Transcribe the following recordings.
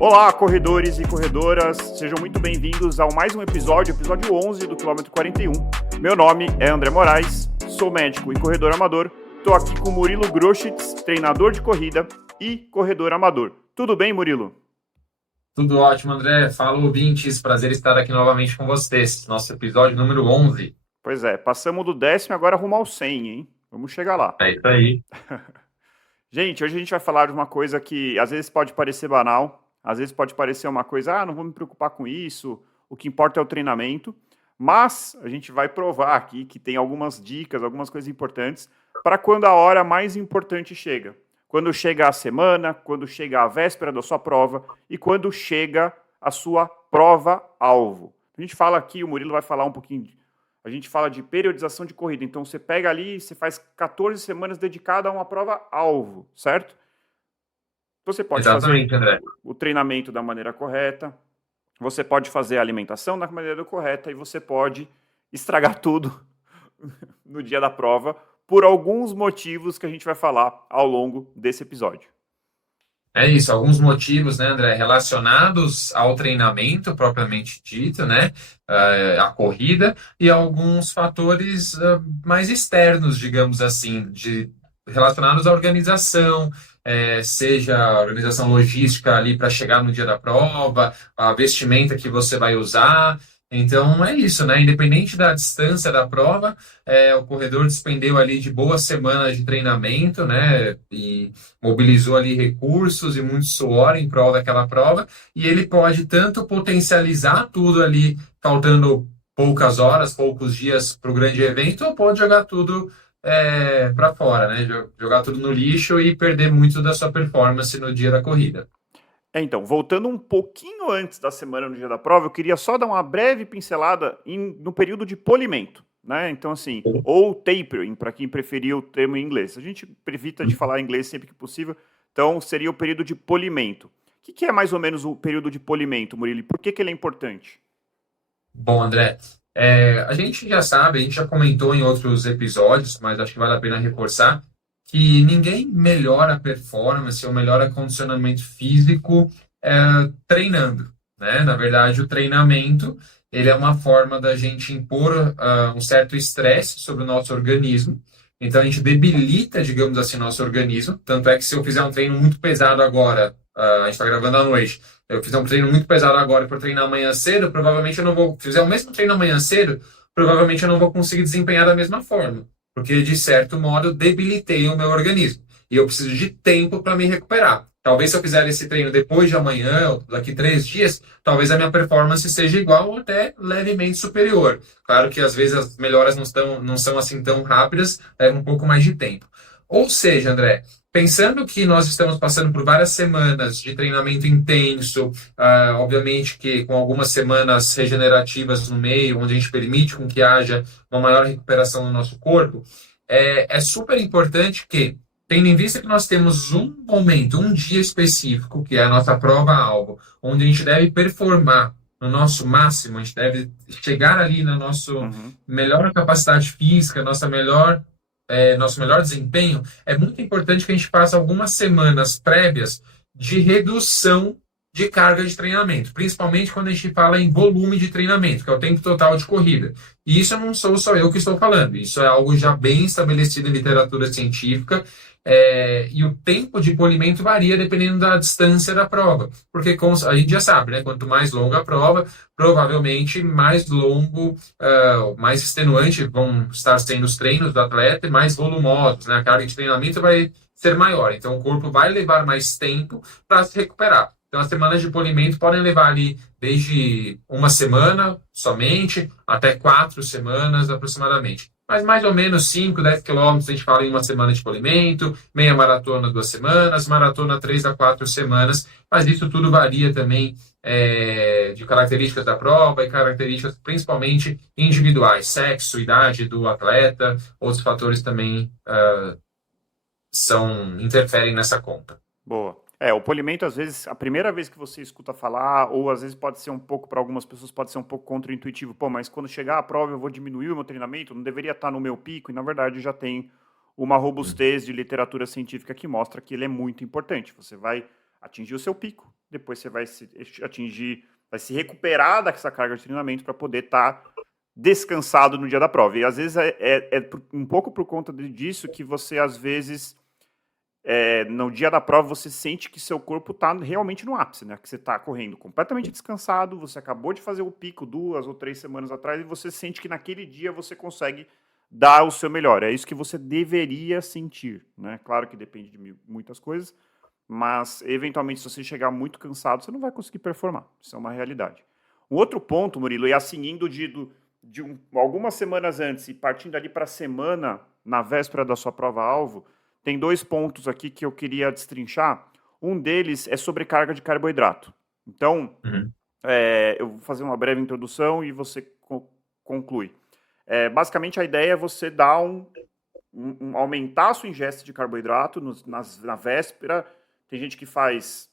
Olá, corredores e corredoras, sejam muito bem-vindos ao mais um episódio 11 do quilômetro 41. Meu nome é André Moraes, sou médico e corredor amador. Estou aqui com Murilo Groschitz, treinador de corrida e corredor amador. Tudo bem, Murilo? Tudo ótimo, André. Fala, ouvintes. Prazer estar aqui novamente com vocês. Nosso episódio número 11. Pois é, passamos do 10º agora rumo ao 100, hein? Vamos chegar lá. É isso aí. Gente, hoje a gente vai falar de uma coisa que às vezes pode parecer banal, às vezes pode parecer uma coisa, não vou me preocupar com isso, o que importa é o treinamento, mas a gente vai provar aqui que tem algumas dicas, algumas coisas importantes para quando a hora mais importante chega. Quando chega a semana, quando chega a véspera da sua prova e quando chega a sua prova-alvo. A gente fala aqui, o Murilo vai falar um pouquinho, a gente fala de periodização de corrida. Então, você pega ali e você faz 14 semanas dedicada a uma prova-alvo, certo? Você pode fazer Exatamente, André. o treinamento da maneira correta, você pode fazer a alimentação da maneira correta e você pode estragar tudo no dia da prova por alguns motivos que a gente vai falar ao longo desse episódio. É isso, alguns motivos, né, André, relacionados ao treinamento propriamente dito, né, a corrida, e alguns fatores mais externos, digamos assim, relacionados à organização, seja a organização logística ali para chegar no dia da prova, a vestimenta que você vai usar. Então é isso, né? Independente da distância da prova, o corredor despendeu ali de boas semanas de treinamento, né? E mobilizou ali recursos e muito suor em prol daquela prova, e ele pode tanto potencializar tudo ali, faltando poucas horas, poucos dias para o grande evento, ou pode jogar tudo para fora, né? Jogar tudo no lixo e perder muito da sua performance no dia da corrida. Então, voltando um pouquinho antes da semana no dia da prova, eu queria só dar uma breve pincelada no período de polimento, né? Então, assim, ou tapering, para quem preferir o termo em inglês. A gente evita de falar inglês sempre que possível, então seria o período de polimento. O que é mais ou menos o período de polimento, Murilo? Por que ele é importante? Bom, André, a gente já sabe, a gente já comentou em outros episódios, mas acho que vale a pena reforçar, que ninguém melhora a performance ou melhora condicionamento físico treinando, né? Na verdade, o treinamento, ele é uma forma da gente impor um certo estresse sobre o nosso organismo. Então, a gente debilita, digamos assim, nosso organismo. Tanto é que se eu fizer um treino muito pesado agora, a gente está gravando à noite, eu fizer um treino muito pesado agora para treinar amanhã cedo, provavelmente eu não vou. Fizer o mesmo treino amanhã cedo, provavelmente eu não vou conseguir desempenhar da mesma forma. Porque, de certo modo, eu debilitei o meu organismo. E eu preciso de tempo para me recuperar. Talvez se eu fizer esse treino depois de amanhã, ou daqui 3 dias, talvez a minha performance seja igual ou até levemente superior. Claro que às vezes as melhoras não são assim tão rápidas, leva um pouco mais de tempo. Ou seja, André, pensando que nós estamos passando por várias semanas de treinamento intenso, obviamente que com algumas semanas regenerativas no meio, onde a gente permite com que haja uma maior recuperação no nosso corpo, é super importante que, tendo em vista que nós temos um momento, um dia específico, que é a nossa prova-alvo, onde a gente deve performar no nosso máximo, a gente deve chegar ali na nossa Uhum. melhor capacidade física, nosso melhor desempenho, é muito importante que a gente faça algumas semanas prévias de redução de carga de treinamento, principalmente quando a gente fala em volume de treinamento, que é o tempo total de corrida. E isso não sou só eu que estou falando, isso é algo já bem estabelecido em literatura científica, e o tempo de polimento varia dependendo da distância da prova, porque a gente já sabe, né, quanto mais longa a prova, provavelmente mais longo, mais extenuante vão estar sendo os treinos do atleta e mais volumosos, né, a carga de treinamento vai ser maior, então o corpo vai levar mais tempo para se recuperar. Então, as semanas de polimento podem levar ali desde uma semana somente até 4 semanas aproximadamente. Mas mais ou menos 5, 10 quilômetros a gente fala em uma semana de polimento, meia maratona 2 semanas, maratona 3 a 4 semanas. Mas isso tudo varia também de características da prova e características principalmente individuais, sexo, idade do atleta, outros fatores também interferem nessa conta. Boa. O polimento, às vezes, a primeira vez que você escuta falar, ou às vezes pode ser um pouco, para algumas pessoas, pode ser um pouco contraintuitivo. Pô, mas quando chegar a prova eu vou diminuir o meu treinamento, não deveria estar no meu pico, e na verdade já tem uma robustez de literatura científica que mostra que ele é muito importante. Você vai atingir o seu pico. Depois você vai se recuperar dessa carga de treinamento para poder estar descansado no dia da prova. E às vezes é um pouco por conta disso que você, às vezes, no dia da prova, você sente que seu corpo está realmente no ápice, né? Que você está correndo completamente descansado, você acabou de fazer o pico 2 ou 3 semanas atrás e você sente que naquele dia você consegue dar o seu melhor. É isso que você deveria sentir, né? Claro que depende de muitas coisas, mas eventualmente se você chegar muito cansado, você não vai conseguir performar. Isso é uma realidade. Um outro ponto, Murilo, é assim, indo algumas semanas antes e partindo ali para a semana, na véspera da sua prova-alvo, tem 2 pontos aqui que eu queria destrinchar. Um deles é sobrecarga de carboidrato. Então, eu vou fazer uma breve introdução e você conclui. Basicamente, a ideia é você dar aumentar a sua ingesta de carboidrato na véspera. Tem gente que faz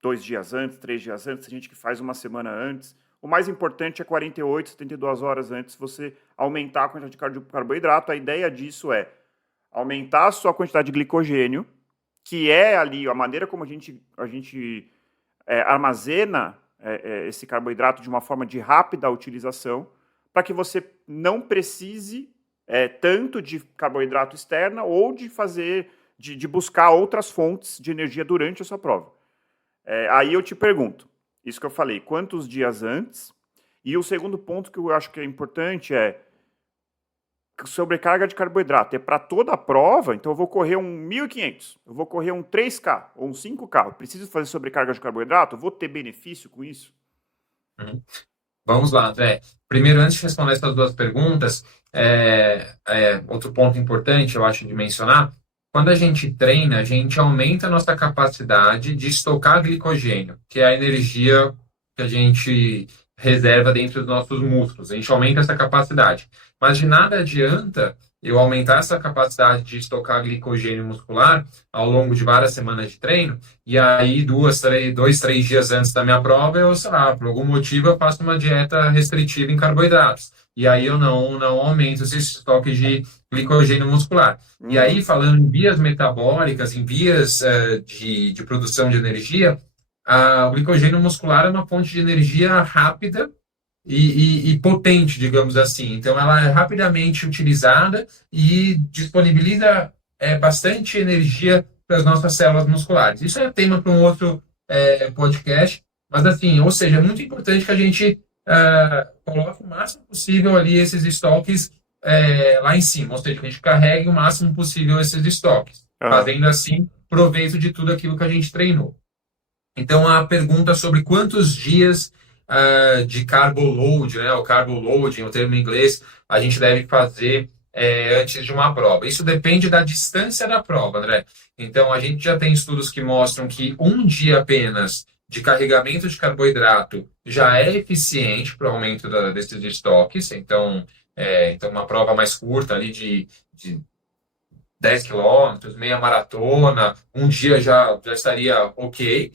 2 dias antes, 3 dias antes, tem gente que faz uma semana antes. O mais importante é 48, 72 horas antes você aumentar a quantidade de carboidrato. A ideia disso é aumentar a sua quantidade de glicogênio, que é ali a maneira como a gente armazena esse carboidrato de uma forma de rápida utilização, para que você não precise tanto de carboidrato externa ou de buscar outras fontes de energia durante a sua prova. Aí eu te pergunto, isso que eu falei, quantos dias antes? E o segundo ponto que eu acho que é importante é sobrecarga de carboidrato. É para toda a prova, então eu vou correr um 1.500, eu vou correr um 3K ou um 5K. Eu preciso fazer sobrecarga de carboidrato? Eu vou ter benefício com isso? Vamos lá, André. Primeiro, antes de responder essas 2 perguntas, outro ponto importante, eu acho, de mencionar, quando a gente treina, a gente aumenta a nossa capacidade de estocar glicogênio, que é a energia que a gente reserva dentro dos nossos músculos. A gente aumenta essa capacidade. Mas de nada adianta eu aumentar essa capacidade de estocar glicogênio muscular ao longo de várias semanas de treino, e aí 2, 3 dias antes da minha prova, eu, sei lá, por algum motivo eu faço uma dieta restritiva em carboidratos. E aí eu não aumento esse estoque de glicogênio muscular. E aí, falando em vias metabólicas, em vias de produção de energia, o glicogênio muscular é uma fonte de energia rápida e potente, digamos assim. Então, ela é rapidamente utilizada e disponibiliza bastante energia para as nossas células musculares. Isso é tema para um outro podcast, mas assim, ou seja, é muito importante que a gente coloque o máximo possível ali esses estoques lá em cima, ou seja, que a gente carregue o máximo possível esses estoques, fazendo assim proveito de tudo aquilo que a gente treinou. Então, a pergunta sobre quantos dias de carbo load, né, o carbo loading, o termo em inglês, a gente deve fazer antes de uma prova. Isso depende da distância da prova, André. Então, a gente já tem estudos que mostram que um dia apenas de carregamento de carboidrato já é eficiente para o aumento desses estoques. Então, uma prova mais curta ali de 10 quilômetros, meia maratona, um dia já estaria ok.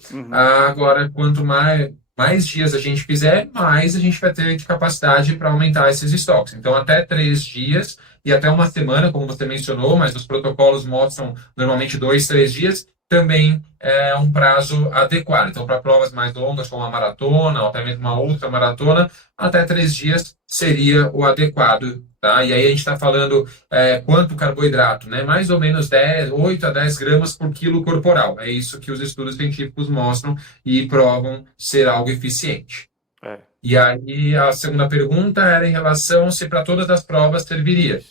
Agora, quanto mais dias a gente fizer, mais a gente vai ter de capacidade para aumentar esses estoques. Então, até 3 dias e até uma semana, como você mencionou, mas os protocolos mostram normalmente 2, 3 dias, também é um prazo adequado. Então, para provas mais longas, como a maratona, ou até mesmo uma outra maratona, até 3 dias seria o adequado. Tá? E aí a gente está falando quanto carboidrato, né? Mais ou menos 8 a 10 gramas por quilo corporal. É isso que os estudos científicos mostram e provam ser algo eficiente. E aí a segunda pergunta era em relação se para todas as provas serviria.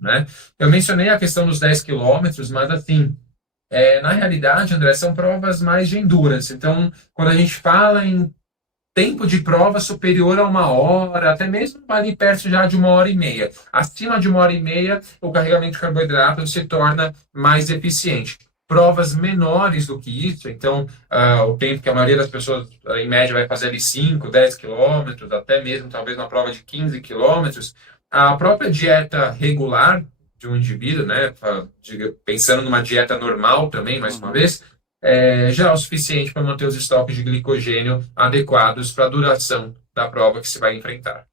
Né? Eu mencionei a questão dos 10 quilômetros, mas assim, na realidade, André, são provas mais de endurance. Então, quando a gente fala em tempo de prova superior a 1 hora, até mesmo ali perto já de 1 hora e meia. Acima de 1 hora e meia, o carregamento de carboidrato se torna mais eficiente. Provas menores do que isso, então o tempo que a maioria das pessoas, em média, vai fazer ali 5, 10 quilômetros, até mesmo talvez uma prova de 15 quilômetros, a própria dieta regular de um indivíduo, né, pensando numa dieta normal também, mais uma vez, já é o suficiente para manter os estoques de glicogênio adequados para a duração da prova que se vai enfrentar.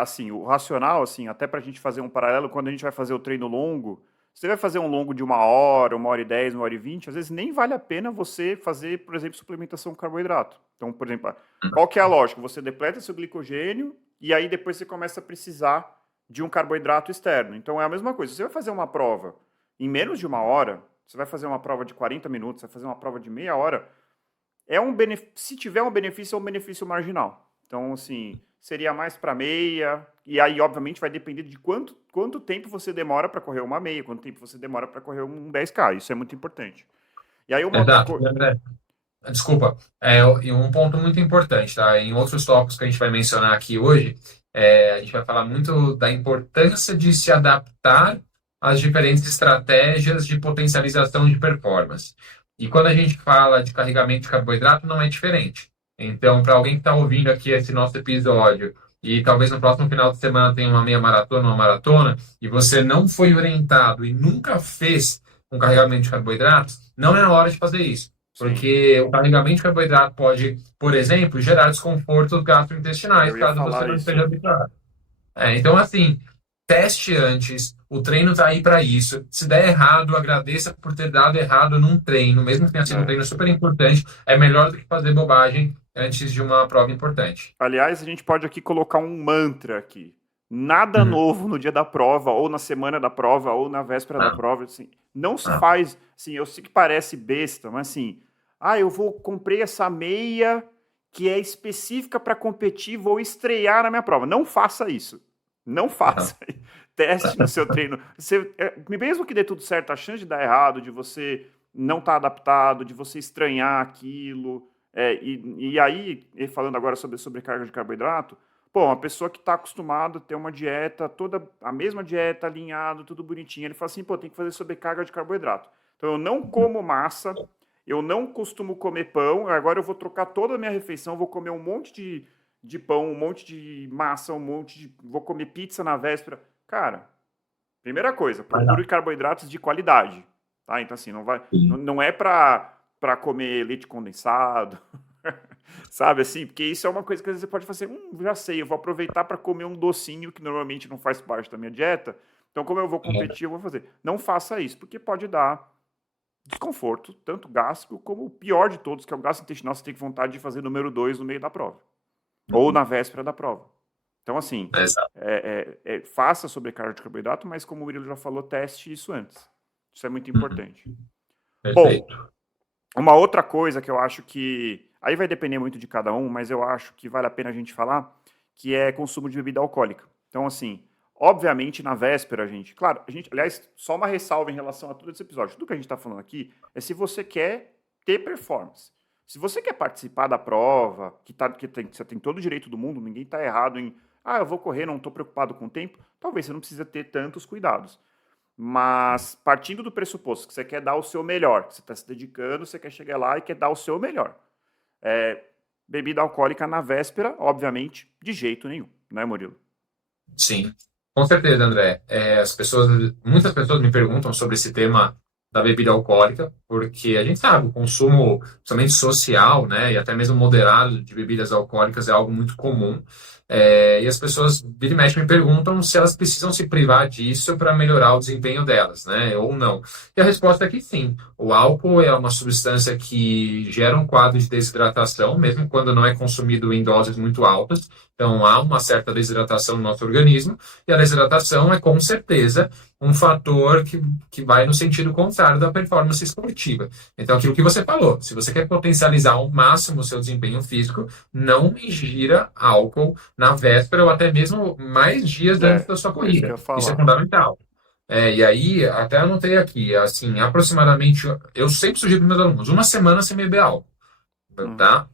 Assim, o racional, assim, até para a gente fazer um paralelo, quando a gente vai fazer o treino longo, Você vai fazer um longo de 1 hora e 10, 1 hora e 20, às vezes nem vale a pena você fazer, por exemplo, suplementação com carboidrato. Então, por exemplo, qual que é a lógica? Você depleta seu glicogênio e aí depois você começa a precisar de um carboidrato externo. Então, é a mesma coisa. Você vai fazer uma prova em menos de 1 hora, você vai fazer uma prova de 40 minutos, você vai fazer uma prova de meia hora, se tiver um benefício, é um benefício marginal. Então, assim, seria mais para meia, e aí, obviamente, vai depender de quanto tempo você demora para correr uma meia, quanto tempo você demora para correr um 10K. Isso é muito importante. E aí, uma outra Exato, coisa. André. Desculpa, e um ponto muito importante, tá? Em outros tópicos que a gente vai mencionar aqui hoje, a gente vai falar muito da importância de se adaptar às diferentes estratégias de potencialização de performance. E quando a gente fala de carregamento de carboidrato, não é diferente. Então, para alguém que está ouvindo aqui esse nosso episódio e talvez no próximo final de semana tenha uma meia maratona, uma maratona, e você não foi orientado e nunca fez um carregamento de carboidratos, não é a hora de fazer isso. Sim, Porque o carregamento de carboidrato pode, por exemplo, gerar desconfortos gastrointestinais, eu ia caso você falar não isso. esteja habituado. Então, assim, teste antes, o treino está aí para isso. Se der errado, agradeça por ter dado errado num treino, mesmo que tenha sido um É. treino super importante, é melhor do que fazer bobagem antes de uma prova importante. Aliás, a gente pode aqui colocar um mantra aqui. Nada Uhum. novo no dia da prova, ou na semana da prova, ou na véspera da Não, prova. Assim, não se não. faz. Assim, eu sei que parece besta, mas assim, comprei essa meia que é específica para competir, vou estrear na minha prova. Não faça isso. Não faça. Teste no seu treino. Mesmo que dê tudo certo, a chance de dar errado, de você não estar adaptado, de você estranhar aquilo. E aí, falando agora sobre sobrecarga de carboidrato, pô, uma pessoa que está acostumada a ter uma dieta, toda a mesma dieta, alinhado, tudo bonitinho, ele fala assim, pô, tem que fazer sobrecarga de carboidrato. Então eu não como massa, eu não costumo comer pão, agora eu vou trocar toda a minha refeição, vou comer um monte de pão, um monte de massa, vou comer pizza na véspera. Cara, primeira coisa, Vai lá. procure carboidratos de qualidade, tá? Então assim, não é para comer leite condensado, sabe assim? Porque isso é uma coisa que às vezes você pode fazer, já sei, eu vou aproveitar para comer um docinho que normalmente não faz parte da minha dieta. Então, como eu vou competir, eu vou fazer. Não faça isso, porque pode dar desconforto, tanto gástrico como o pior de todos, que é o gasto intestinal, você tem vontade de fazer número 2 no meio da prova. Ou na véspera da prova. Então, assim, Exato. faça sobrecarga de carboidrato, mas como o Murilo já falou, teste isso antes. Isso é muito importante. Bom, Perfeito. uma outra coisa que eu acho que... Aí vai depender muito de cada um, mas eu acho que vale a pena a gente falar, que é consumo de bebida alcoólica. Então, assim, obviamente, na véspera, gente... Claro, aliás, só uma ressalva em relação a todo esse episódio. Tudo que a gente está falando aqui é se você quer ter performance. Se você quer participar da prova, você tem todo o direito do mundo, ninguém está errado em... eu vou correr, não estou preocupado com o tempo. Talvez você não precisa ter tantos cuidados. Mas partindo do pressuposto que você quer dar o seu melhor, que você está se dedicando, você quer chegar lá e quer dar o seu melhor. Bebida alcoólica na véspera, obviamente, de jeito nenhum, né, Murilo? Sim, com certeza, André. Muitas pessoas me perguntam sobre esse tema da bebida alcoólica, porque a gente sabe, o consumo, principalmente social, né, e até mesmo moderado de bebidas alcoólicas é algo muito comum. E as pessoas, vira e mexe, me perguntam se elas precisam se privar disso para melhorar o desempenho delas, né, ou não. E a resposta é que sim. O álcool é uma substância que gera um quadro de desidratação, mesmo quando não é consumido em doses muito altas. Então, há uma certa desidratação no nosso organismo, e a desidratação é, com certeza, um fator que vai no sentido contrário da performance esportiva. Então, aquilo que você falou, se você quer potencializar ao máximo o seu desempenho físico, não ingira álcool na véspera ou até mesmo mais dias antes da sua É isso que eu corrida. ia Isso é falar. fundamental. E aí, até anotei aqui, assim, aproximadamente, eu sempre sugiro para meus alunos, uma semana sem beber álcool, Uhum. tá?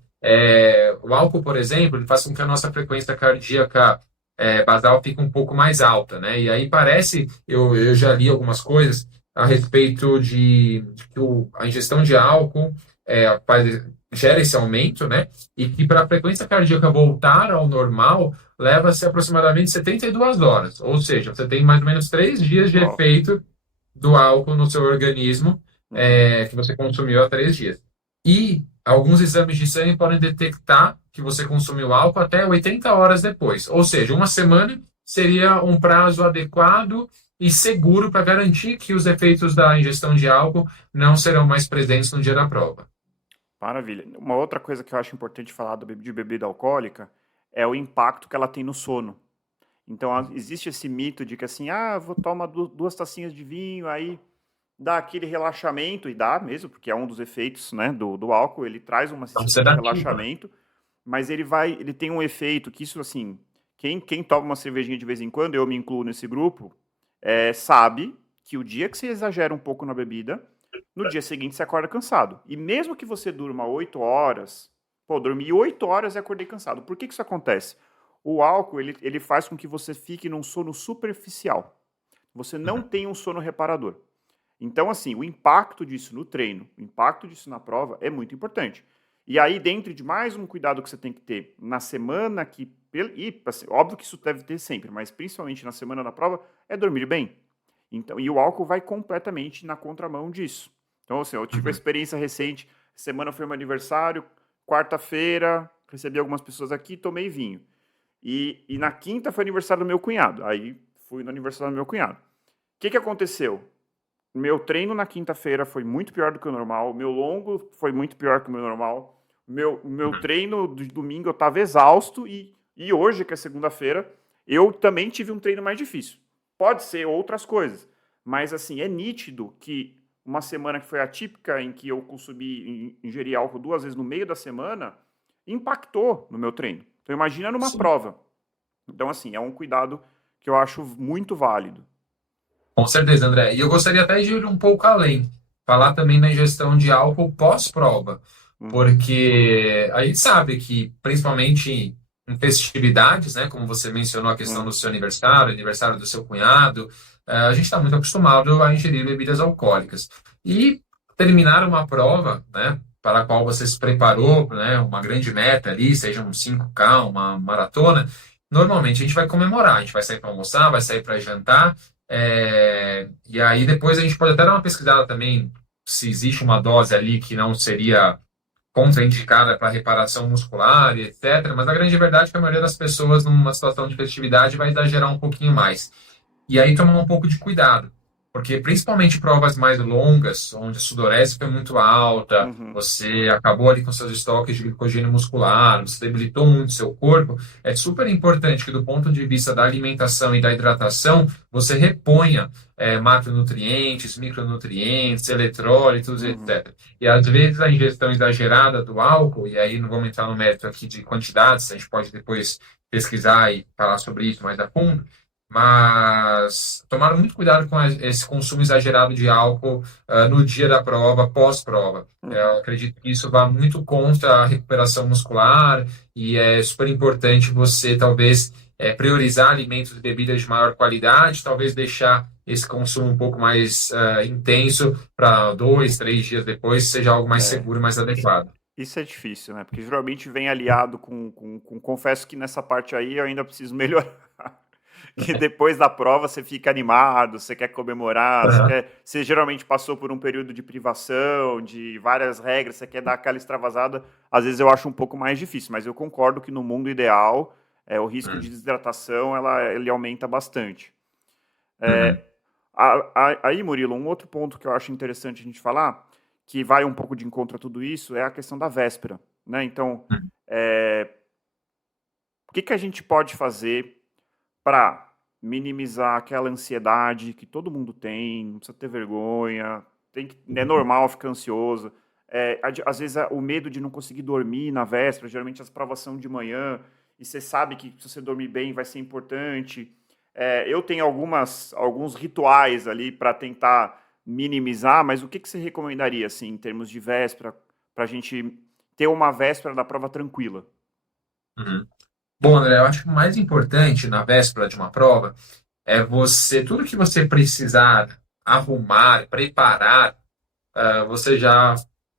O álcool, por exemplo, ele faz com que a nossa frequência cardíaca basal fique um pouco mais alta, né? E aí parece, eu já li algumas coisas a respeito de que a ingestão de álcool gera esse aumento, né? E que para a frequência cardíaca voltar ao normal, leva-se aproximadamente 72 horas. Ou seja, você tem mais ou menos 3 dias de Uau. efeito do álcool no seu organismo, Uhum. que você consumiu há 3 dias. E alguns exames de sangue podem detectar que você consumiu álcool até 80 horas depois. Ou seja, uma semana seria um prazo adequado e seguro para garantir que os efeitos da ingestão de álcool não serão mais presentes no dia da prova. Maravilha. Uma outra coisa que eu acho importante falar de bebida alcoólica é o impacto que ela tem no sono. Então, existe esse mito de que assim, vou tomar duas tacinhas de vinho, aí dá aquele relaxamento, e dá mesmo, porque é um dos efeitos, né, do álcool, ele traz uma Então, sensação de sedativo, né? relaxamento, mas ele tem um efeito que isso, assim, quem toma uma cervejinha de vez em quando, eu me incluo nesse grupo, sabe que o dia que você exagera um pouco na bebida, no dia seguinte você acorda cansado. E mesmo que você durma 8 horas, dormi 8 horas e acordei cansado. Por que isso acontece? O álcool, ele faz com que você fique num sono superficial. Você não Uhum. tem um sono reparador. Então, assim, o impacto disso no treino, o impacto disso na prova é muito importante. E aí, dentro de mais um cuidado que você tem que ter na semana e, assim, óbvio que isso deve ter sempre, mas principalmente na semana da prova, é dormir bem. Então, e o álcool vai completamente na contramão disso. Então, assim, eu tive a Uhum. experiência recente, semana foi meu aniversário, quarta-feira, recebi algumas pessoas aqui, tomei vinho. E na quinta foi aniversário do meu cunhado. Aí fui no aniversário do meu cunhado. O que aconteceu? Meu treino na quinta-feira foi muito pior do que o normal. Meu longo foi muito pior que o meu normal. Meu Uhum. treino de domingo eu estava exausto. E hoje, que é segunda-feira, eu também tive um treino mais difícil. Pode ser outras coisas. Mas, assim, é nítido que uma semana que foi atípica, em que eu consumi, ingeri álcool 2 vezes no meio da semana, impactou no meu treino. Então, imagina numa Sim. prova. Então, assim, é um cuidado que eu acho muito válido. Com certeza, André. E eu gostaria até de ir um pouco além, falar também na ingestão de álcool pós-prova, Uhum, porque a gente sabe que, principalmente em festividades, né, como você mencionou a questão do uhum, seu aniversário, aniversário do seu cunhado, a gente está muito acostumado a ingerir bebidas alcoólicas. E terminar uma prova, né, para a qual você se preparou, né, uma grande meta ali, seja um 5K, uma maratona, normalmente a gente vai comemorar, a gente vai sair para almoçar, vai sair para jantar. E aí depois a gente pode até dar uma pesquisada também se existe uma dose ali que não seria contraindicada para reparação muscular e etc. Mas a grande verdade é que a maioria das pessoas, numa situação de festividade, vai exagerar um pouquinho mais. E aí tomar um pouco de cuidado, porque principalmente provas mais longas, onde a sudorese foi muito alta, uhum. você acabou ali com seus estoques de glicogênio muscular, você debilitou muito seu corpo, é super importante que do ponto de vista da alimentação e da hidratação, você reponha macronutrientes, micronutrientes, eletrólitos, Uhum. etc. E às vezes a ingestão exagerada do álcool, e aí não vamos entrar no mérito aqui de quantidades, a gente pode depois pesquisar e falar sobre isso mais a fundo, mas tomaram muito cuidado com esse consumo exagerado de álcool no dia da prova, pós-prova. Eu Uhum. acredito que isso vai muito contra a recuperação muscular e é super importante você, talvez, priorizar alimentos e bebidas de maior qualidade, talvez deixar esse consumo um pouco mais intenso para 2, 3 dias depois, seja algo mais É, seguro, mais adequado. isso é difícil, né? Porque geralmente vem aliado confesso que nessa parte aí eu ainda preciso melhorar. Que depois da prova você fica animado, você quer comemorar, Aham. você geralmente passou por um período de privação, de várias regras, você quer dar aquela extravasada. Às vezes eu acho um pouco mais difícil, mas eu concordo que no mundo ideal, o risco de Hum. desidratação ele aumenta bastante. Uhum. Aí, Murilo, um outro ponto que eu acho interessante a gente falar, que vai um pouco de encontro a tudo isso, é a questão da véspera, né? Então, Uhum. o que a gente pode fazer para minimizar aquela ansiedade que todo mundo tem, não precisa ter vergonha, é normal ficar ansioso. Às vezes o medo de não conseguir dormir na véspera, geralmente as provas são de manhã, e você sabe que se você dormir bem vai ser importante. Eu tenho alguns rituais ali para tentar minimizar, mas o que você recomendaria, assim, em termos de véspera, para a gente ter uma véspera da prova tranquila? Uhum. Bom, André, eu acho que o mais importante na véspera de uma prova é você, tudo que você precisar arrumar, preparar, você já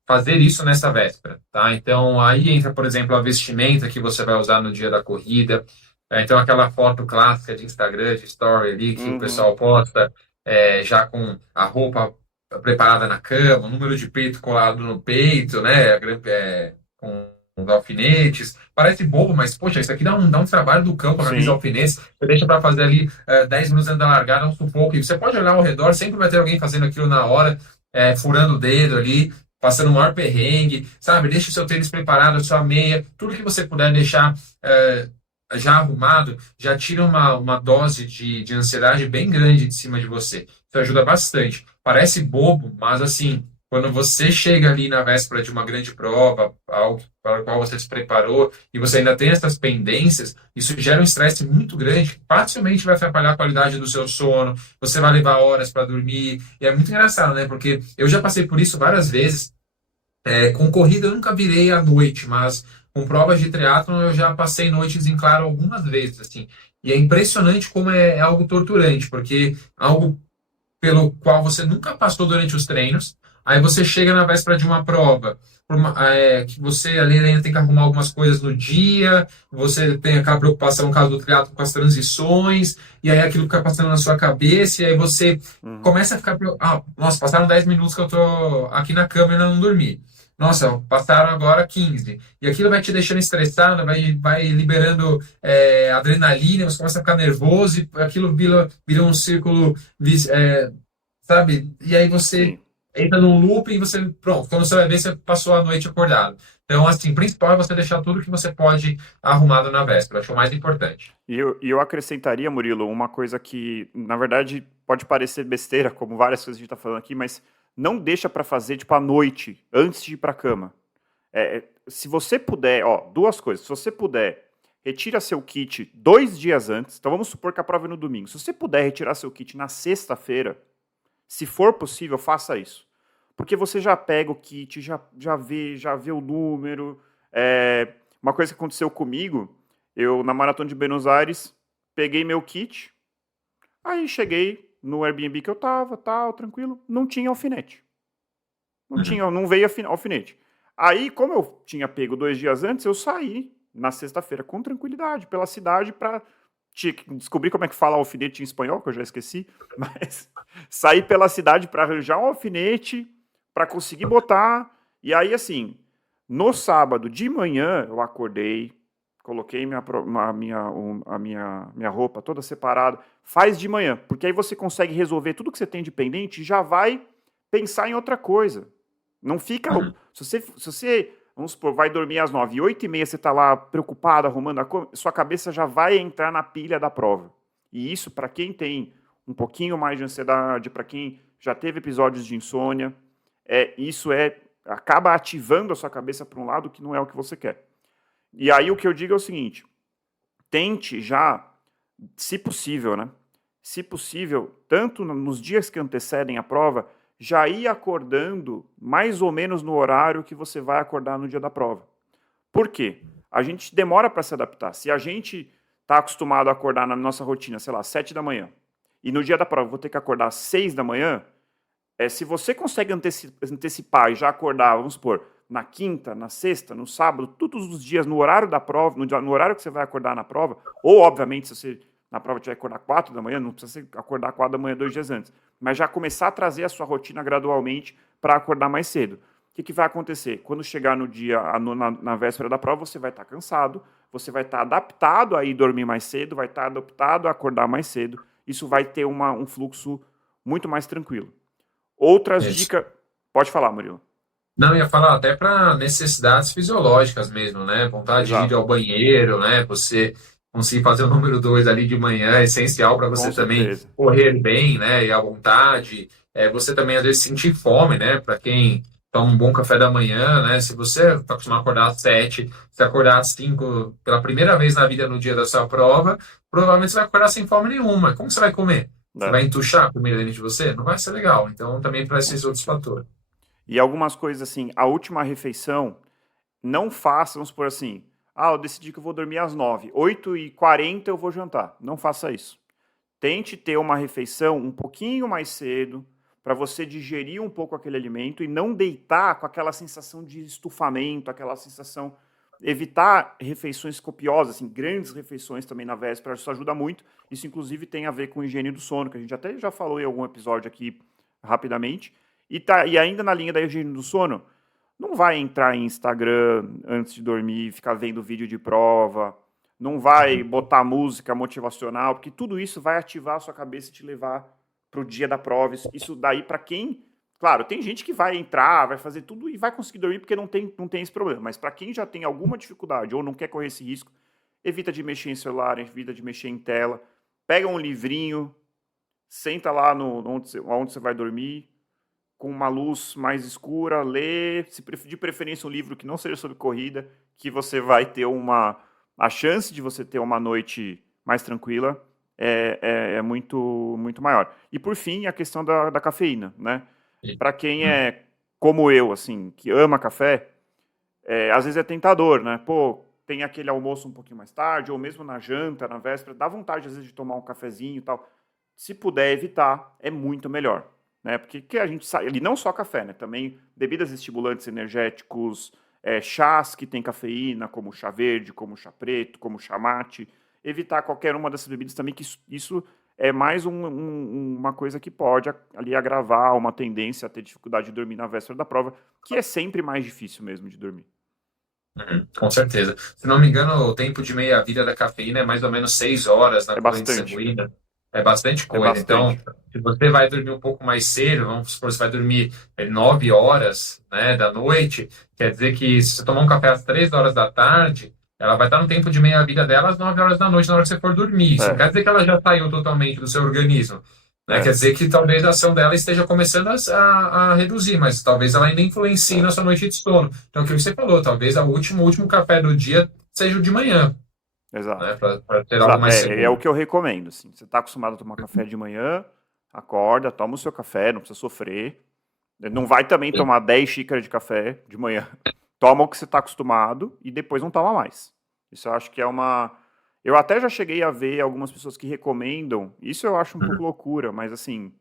fazer isso nessa véspera, tá? Então, aí entra, por exemplo, a vestimenta que você vai usar no dia da corrida. Então, aquela foto clássica de Instagram, de story ali, que o Uhum, pessoal posta já com a roupa preparada na cama, o número de peito colado no peito, né? uns alfinetes. Parece bobo, mas, poxa, isso aqui dá um trabalho do cão com aqueles Sim. alfinetes. Você deixa para fazer ali 10 minutos antes da largada, um sufoco. E você pode olhar ao redor, sempre vai ter alguém fazendo aquilo na hora, furando o dedo ali, passando o maior perrengue, sabe? Deixa o seu tênis preparado, a sua meia, tudo que você puder deixar já arrumado, já tira uma dose de ansiedade bem grande de cima de você. Isso ajuda bastante. Parece bobo, mas assim, quando você chega ali na véspera de uma grande prova, algo para o qual você se preparou, e você ainda tem essas pendências, isso gera um estresse muito grande, que facilmente vai atrapalhar a qualidade do seu sono, você vai levar horas para dormir, e é muito engraçado, né? Porque eu já passei por isso várias vezes. Com corrida eu nunca virei à noite, mas com provas de triatlon eu já passei noites em claro algumas vezes, assim. E é impressionante como é algo torturante, porque algo pelo qual você nunca passou durante os treinos. Aí você chega na véspera de uma prova, que você ali ainda tem que arrumar algumas coisas no dia, você tem aquela preocupação no caso do triatlo com as transições, e aí aquilo fica passando na sua cabeça, e aí você Uhum. começa a ficar, nossa, passaram 10 minutos que eu tô aqui na cama e ainda não dormi. Nossa, passaram agora 15. E aquilo vai te deixando estressado, vai liberando adrenalina, você começa a ficar nervoso, e aquilo vira um círculo sabe? E aí você Sim. entra num loop e você, pronto, quando você vai ver, você passou a noite acordado. Então, assim, o principal é você deixar tudo que você pode arrumado na véspera. Acho que é o mais importante. E eu acrescentaria, Murilo, uma coisa que, na verdade, pode parecer besteira, como várias coisas que a gente está falando aqui, mas não deixa para fazer, tipo, à noite, antes de ir para a cama. Se você puder, ó, duas coisas. Se você puder, retira seu kit 2 dias antes. Então, vamos supor que a prova é no domingo. Se você puder retirar seu kit na sexta-feira, se for possível, faça isso. Porque você já pega o kit, já vê o número. Uma coisa que aconteceu comigo, eu na Maratona de Buenos Aires, peguei meu kit, aí cheguei no Airbnb que eu tava, tal, tranquilo, não tinha alfinete. Uhum. Não veio alfinete. Aí, como eu tinha pego 2 dias antes, eu saí na sexta-feira com tranquilidade pela cidade para descobrir como é que fala alfinete em espanhol, que eu já esqueci, mas saí pela cidade para arranjar um alfinete para conseguir botar. E aí, assim, no sábado de manhã eu acordei, coloquei minha roupa toda separada. Faz de manhã, porque aí você consegue resolver tudo que você tem de pendente e já vai pensar em outra coisa. Não fica. Uhum. Se você, vamos supor, vai dormir às 9 e 8h30 você está lá preocupado, arrumando a coisa, sua cabeça já vai entrar na pilha da prova. E isso, para quem tem um pouquinho mais de ansiedade, para quem já teve episódios de insônia, isso acaba ativando a sua cabeça para um lado que não é o que você quer. E aí o que eu digo é o seguinte: tente já, se possível, né? Se possível, tanto nos dias que antecedem a prova, já ir acordando mais ou menos no horário que você vai acordar no dia da prova. Por quê? A gente demora para se adaptar. Se a gente está acostumado a acordar na nossa rotina, sei lá, 7 da manhã, e no dia da prova vou ter que acordar às 6 da manhã, se você consegue antecipar e já acordar, vamos supor, na quinta, na sexta, no sábado, todos os dias, no horário da prova, no horário que você vai acordar na prova, ou, obviamente, se você na prova tiver que acordar 4 da manhã, não precisa acordar 4 da manhã 2 dias antes, mas já começar a trazer a sua rotina gradualmente para acordar mais cedo. O que vai acontecer? Quando chegar no dia, na véspera da prova, você vai estar cansado, você vai estar adaptado a ir dormir mais cedo, vai estar adaptado a acordar mais cedo, isso vai ter um fluxo muito mais tranquilo. Outras Isso. dicas. Pode falar, Murilo. Não, eu ia falar até para necessidades fisiológicas mesmo, né? Vontade de ir Exato. ao banheiro, né? Você conseguir fazer o número 2 ali de manhã é essencial para Com você também certeza. correr bem, né? E à vontade. Você também às vezes sentir fome, né? Para quem toma um bom café da manhã, né? Se você está acostumado a acordar às 7, se acordar às 5 pela primeira vez na vida no dia da sua prova, provavelmente você vai acordar sem fome nenhuma. Como você vai comer? Você É, vai entuchar a comida dentro de você? Não vai ser legal. Então, também para com esses outros certeza. fatores. E algumas coisas assim, a última refeição, não faça, vamos por assim, eu decidi que eu vou dormir às 9, 8h40 eu vou jantar. Não faça isso. Tente ter uma refeição um pouquinho mais cedo, para você digerir um pouco aquele alimento e não deitar com aquela sensação de estufamento, aquela sensação. Evitar refeições copiosas, assim, grandes refeições também na véspera, isso ajuda muito. Isso, inclusive, tem a ver com higiene do sono, que a gente até já falou em algum episódio aqui rapidamente. E ainda na linha da higiene do sono, não vai entrar em Instagram antes de dormir, ficar vendo vídeo de prova, não vai botar música motivacional, porque tudo isso vai ativar a sua cabeça e te levar para o dia da prova. Isso daí, para quem... Claro, tem gente que vai entrar, vai fazer tudo e vai conseguir dormir porque não tem esse problema. Mas para quem já tem alguma dificuldade ou não quer correr esse risco, evita de mexer em celular, evita de mexer em tela, pega um livrinho, senta lá onde você vai dormir, com uma luz mais escura, lê, de preferência um livro que não seja sobre corrida, que você vai ter a chance de você ter uma noite mais tranquila é muito, muito maior. E por fim, a questão da cafeína, né? Para quem é como eu, assim, que ama café, às vezes é tentador, né? Pô, tem aquele almoço um pouquinho mais tarde, ou mesmo na janta, na véspera, dá vontade às vezes de tomar um cafezinho e tal. Se puder evitar, é muito melhor, né? Porque que a gente sabe, ali não só café, né? Também bebidas estimulantes energéticos, chás que tem cafeína, como chá verde, como chá preto, como chá mate. Evitar qualquer uma dessas bebidas também, que isso é mais uma coisa que pode ali agravar uma tendência a ter dificuldade de dormir na véspera da prova, que é sempre mais difícil mesmo de dormir. Com certeza. Se não me engano, o tempo de meia-vida da cafeína é mais ou menos 6 horas na É corrente bastante. sanguínea. É bastante É coisa. Então, bastante. se você vai dormir um pouco mais cedo, vamos supor, você vai dormir 9 horas, né, da noite, quer dizer que se você tomar um café às 3 horas da tarde, ela vai estar no tempo de meia-vida dela às 9 horas da noite, na hora que você for dormir. Isso não É, quer dizer que ela já saiu totalmente do seu organismo, né? Quer é, dizer que talvez a ação dela esteja começando a reduzir, mas talvez ela ainda influencie na sua noite de sono. Então, aquilo que você falou, talvez o último café do dia seja o de manhã, né? exato. Para ter algo Exato. mais É o seguro. que eu recomendo, assim. Você está acostumado a tomar café de manhã, acorda, toma o seu café, não precisa sofrer. Não vai também tomar 10 xícaras de café de manhã. Toma o que você está acostumado e depois não toma mais. Isso eu acho que é uma... Eu até já cheguei a ver algumas pessoas que recomendam, isso eu acho um pouco loucura, mas assim,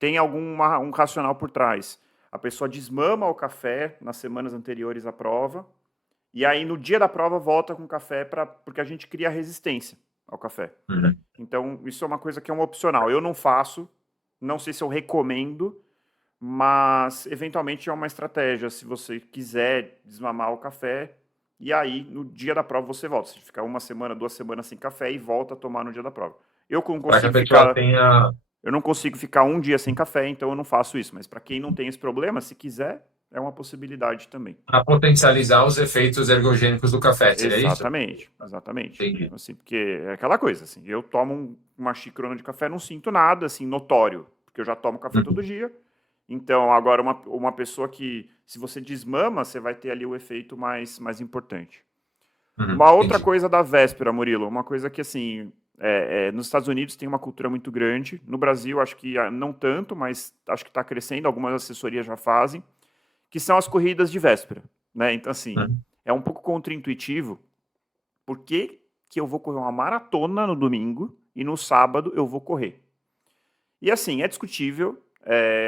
tem um racional por trás. A pessoa desmama o café nas semanas anteriores à prova, e aí no dia da prova volta com café, porque a gente cria resistência ao café. Uhum. Então, isso é uma coisa que é um opcional. Eu não faço, não sei se eu recomendo, mas eventualmente é uma estratégia. Se você quiser desmamar o café, e aí no dia da prova você volta. Você fica uma semana, 2 semanas sem café e volta a tomar no dia da prova. Para que a pessoa tenha Eu não consigo ficar um dia sem café, então eu não faço isso. Mas para quem não tem esse problema, se quiser, é uma possibilidade também. a potencializar os efeitos ergogênicos do café, seria isso? Exatamente, exatamente. Entendi. Assim, porque é aquela coisa, assim, eu tomo uma xicrona de café, não sinto nada, assim, notório, porque eu já tomo café todo dia. Então, agora, uma pessoa que, se você desmama, você vai ter ali o efeito mais importante. Uma outra Entendi. coisa da véspera, Murilo, uma coisa que, assim, nos Estados Unidos tem uma cultura muito grande, no Brasil acho que não tanto, mas acho que está crescendo, algumas assessorias já fazem, que são as corridas de véspera, né? Então, assim, é um pouco contraintuitivo. Por que que eu vou correr uma maratona no domingo e no sábado eu vou correr? E, assim, é discutível.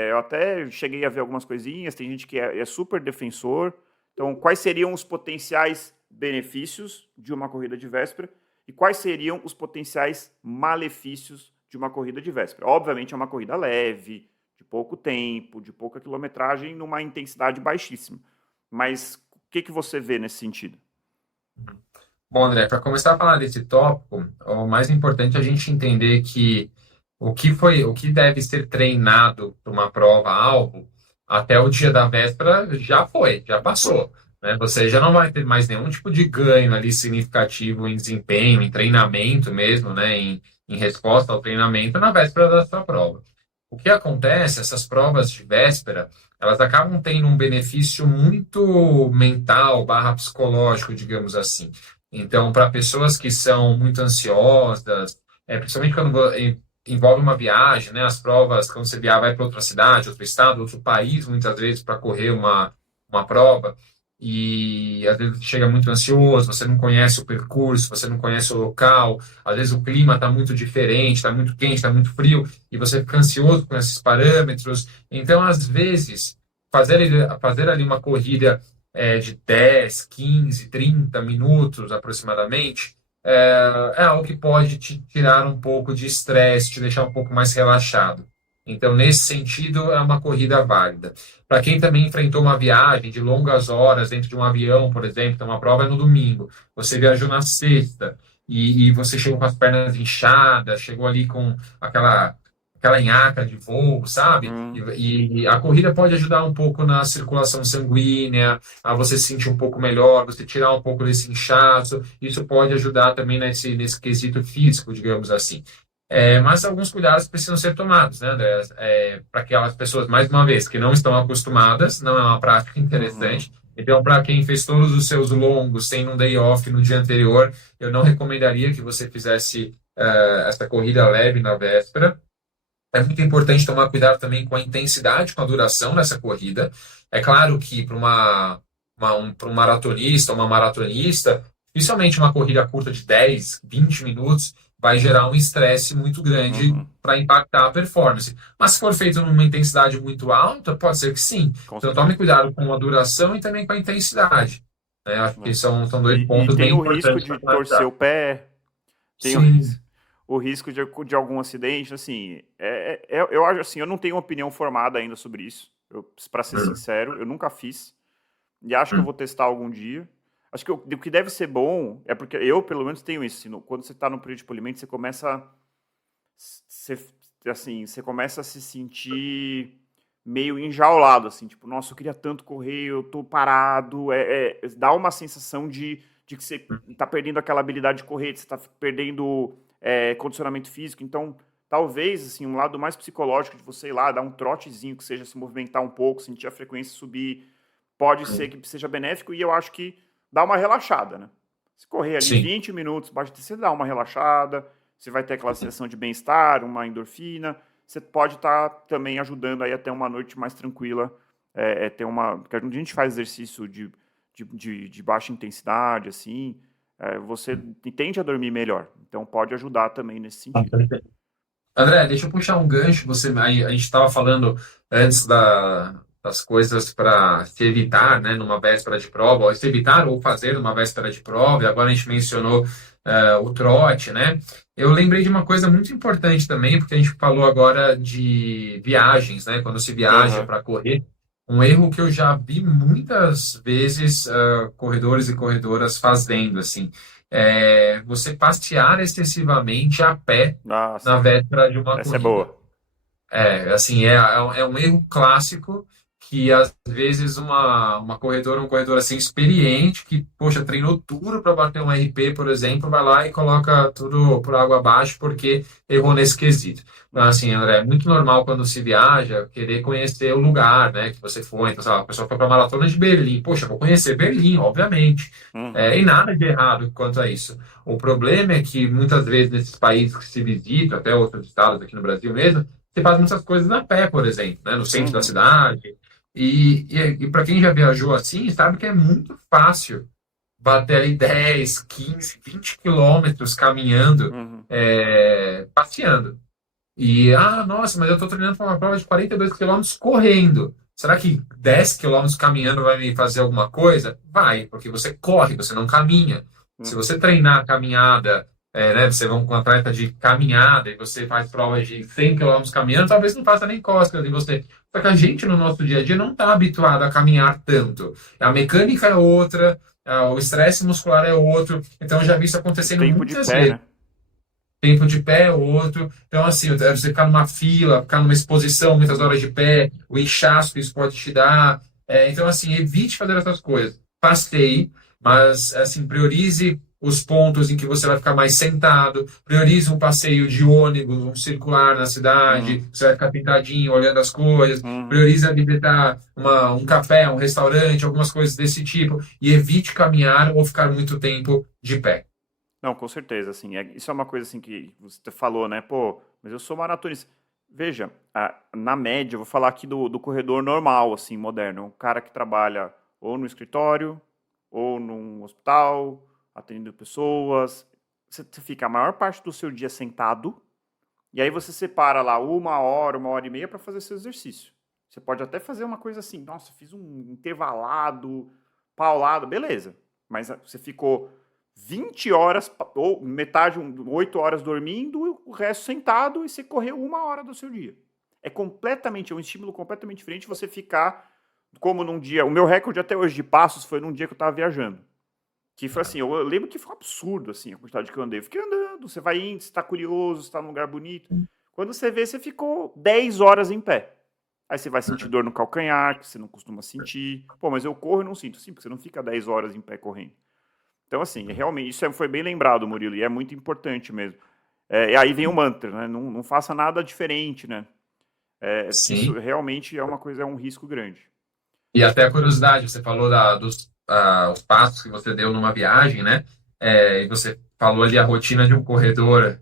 Eu até cheguei a ver algumas coisinhas, tem gente que é super defensor. Então, quais seriam os potenciais benefícios de uma corrida de véspera e quais seriam os potenciais malefícios de uma corrida de véspera? Obviamente, é uma corrida leve, de pouco tempo, de pouca quilometragem, numa intensidade baixíssima. Mas o que você vê nesse sentido? Bom, André, para começar a falar desse tópico, o mais importante é a gente entender que o que deve ser treinado para uma prova-alvo até o dia da véspera já foi, já passou, né? Você já não vai ter mais nenhum tipo de ganho ali significativo em desempenho, em treinamento mesmo, né? Em resposta ao treinamento na véspera da sua prova. O que acontece, essas provas de véspera, elas acabam tendo um benefício muito mental, barra psicológico, digamos assim. Então, para pessoas que são muito ansiosas, principalmente quando envolve uma viagem, né? As provas, quando você vai para outra cidade, outro estado, outro país, muitas vezes, para correr uma prova, e às vezes chega muito ansioso, você não conhece o percurso, você não conhece o local, às vezes o clima está muito diferente, está muito quente, está muito frio, e você fica ansioso com esses parâmetros. Então, às vezes, fazer ali uma corrida de 10, 15, 30 minutos aproximadamente, é algo que pode te tirar um pouco de estresse, te deixar um pouco mais relaxado. Então, nesse sentido, é uma corrida válida. Para quem também enfrentou uma viagem de longas horas dentro de um avião, por exemplo, então uma prova é no domingo, você viajou na sexta e você chegou com as pernas inchadas, chegou ali com aquela nhaca de voo, sabe? Hum, E a corrida pode ajudar um pouco na circulação sanguínea, a você se sentir um pouco melhor, você tirar um pouco desse inchaço. Isso pode ajudar também nesse quesito físico, digamos assim. Mas alguns cuidados precisam ser tomados, né, André? Para aquelas pessoas, mais uma vez, que não estão acostumadas, não é uma prática uhum, interessante. Então, para quem fez todos os seus longos sem um day off no dia anterior, eu não recomendaria que você fizesse essa corrida leve na véspera. É muito importante tomar cuidado também com a intensidade, com a duração dessa corrida. É claro que para um maratonista, uma maratonista, principalmente uma corrida curta de 10, 20 minutos, vai gerar um estresse muito grande uhum, para impactar a performance. Mas se for feito numa intensidade muito alta, pode ser que sim. com Então tome certeza. cuidado com a duração e também com a intensidade. Né? Acho que Né? são dois E pontos tem bem o risco importantes de para torcer finalizar. o pé, tem Sim. o risco de algum acidente, assim, eu acho assim, eu não tenho opinião formada ainda sobre isso, para ser Hum, sincero, eu nunca fiz, e acho que eu hum, vou testar algum dia. Acho que o que deve ser bom é porque eu, pelo menos, tenho isso. Assim, quando você está no período de polimento, você começa. Você, assim, você começa a se sentir meio enjaulado, assim, tipo, nossa, eu queria tanto correr, eu tô parado. Dá uma sensação de que você hum. tá perdendo aquela habilidade de correr, você tá perdendo condicionamento físico. Então, talvez, assim, um lado mais psicológico de você ir lá, dar um trotezinho, que seja se movimentar um pouco, sentir a frequência subir, pode ser que seja benéfico, e eu acho que dá uma relaxada, né? Se correr ali Sim. 20 minutos, basta você dar uma relaxada, você vai ter aquela sensação de bem-estar, uma endorfina, você pode estar também ajudando aí até uma noite mais tranquila, ter uma... Porque a gente faz exercício de baixa intensidade, assim, você tende a dormir melhor, então pode ajudar também nesse sentido. André, deixa eu puxar um gancho. A gente estava falando antes das coisas para se evitar, né, numa véspera de prova, ou se evitar ou fazer numa véspera de prova, e agora a gente mencionou o trote, né? Eu lembrei de uma coisa muito importante também, porque a gente falou agora de viagens, né? Quando se viaja Aham. para correr, um erro que eu já vi muitas vezes corredores e corredoras fazendo, assim, você passear excessivamente a pé Ah, na sim. véspera de uma Essa é corrida. boa. Assim, é um erro clássico que às vezes uma corredora, um corredor assim experiente, que, poxa, treinou duro para bater um RP, por exemplo, vai lá e coloca tudo por água abaixo porque errou nesse quesito. Então, assim, André, é muito normal quando se viaja querer conhecer o lugar, né, que você foi. Então, sei lá, a pessoa foi para a Maratona de Berlim. Poxa, vou conhecer Berlim, obviamente. E Uhum. nada de errado quanto a isso. O problema é que muitas vezes nesses países que se visita, até outros estados aqui no Brasil mesmo, você faz muitas coisas a pé, por exemplo, né, no centro da Uhum. cidade. E para quem já viajou assim, sabe que é muito fácil bater ali 10, 15, 20 quilômetros caminhando, Uhum. passeando. Nossa, mas eu estou treinando para uma prova de 42 quilômetros correndo. Será que 10 quilômetros caminhando vai me fazer alguma coisa? Vai, porque você corre, você não caminha. Se Uhum. você treinar a caminhada, né, você vai com um atleta de caminhada e você faz provas de 100 quilômetros caminhando, talvez não faça nem cócegas em você. Só que a gente, no nosso dia a dia, não está habituado a caminhar tanto. A mecânica é outra, o estresse muscular é outro. Então, eu já vi isso O acontecendo tempo de muitas pé, vezes. né? Tempo de pé é outro. Então, assim, você ficar numa fila, ficar numa exposição, muitas horas de pé, o inchaço que isso pode te dar. Então, assim, evite fazer essas coisas. Passeie, mas, assim, priorize os pontos em que você vai ficar mais sentado, priorize um passeio de ônibus, um circular na cidade, Uhum. você vai ficar pintadinho, olhando as coisas, Uhum. priorize a visitar um café, um restaurante, algumas coisas desse tipo, e evite caminhar ou ficar muito tempo de pé. Não, com certeza, assim, isso é uma coisa assim que você falou, né? Pô, mas eu sou maratonista. Veja, na média, eu vou falar aqui do corredor normal, assim, moderno. Um cara que trabalha ou no escritório, ou num hospital, atendendo pessoas. Você fica a maior parte do seu dia sentado, e aí você separa lá 1 hora e meia para fazer seu exercício. Você pode até fazer uma coisa assim, nossa, fiz um intervalado, paulado, beleza. Mas você ficou 20 horas, ou metade, 8 horas dormindo, o resto sentado, e você correu 1 hora do seu dia. É um estímulo completamente diferente você ficar como num dia. O meu recorde até hoje de passos foi num dia que eu tava viajando. Que foi assim, eu lembro que foi um absurdo, assim, a quantidade que eu andei. Eu fiquei andando, você vai indo, você tá curioso, você tá num lugar bonito. Quando você vê, você ficou 10 horas em pé. Aí você vai sentir dor no calcanhar, que você não costuma sentir. Pô, mas eu corro e não sinto. Sim, porque você não fica 10 horas em pé correndo. Então, assim, realmente, foi bem lembrado, Murilo, e é muito importante mesmo. E aí vem o mantra, né? Não faça nada diferente, né? Que isso Sim. realmente é uma coisa, é um risco grande. E até a curiosidade, você falou dos os passos que você deu numa viagem, né? E você falou ali a rotina de um corredor,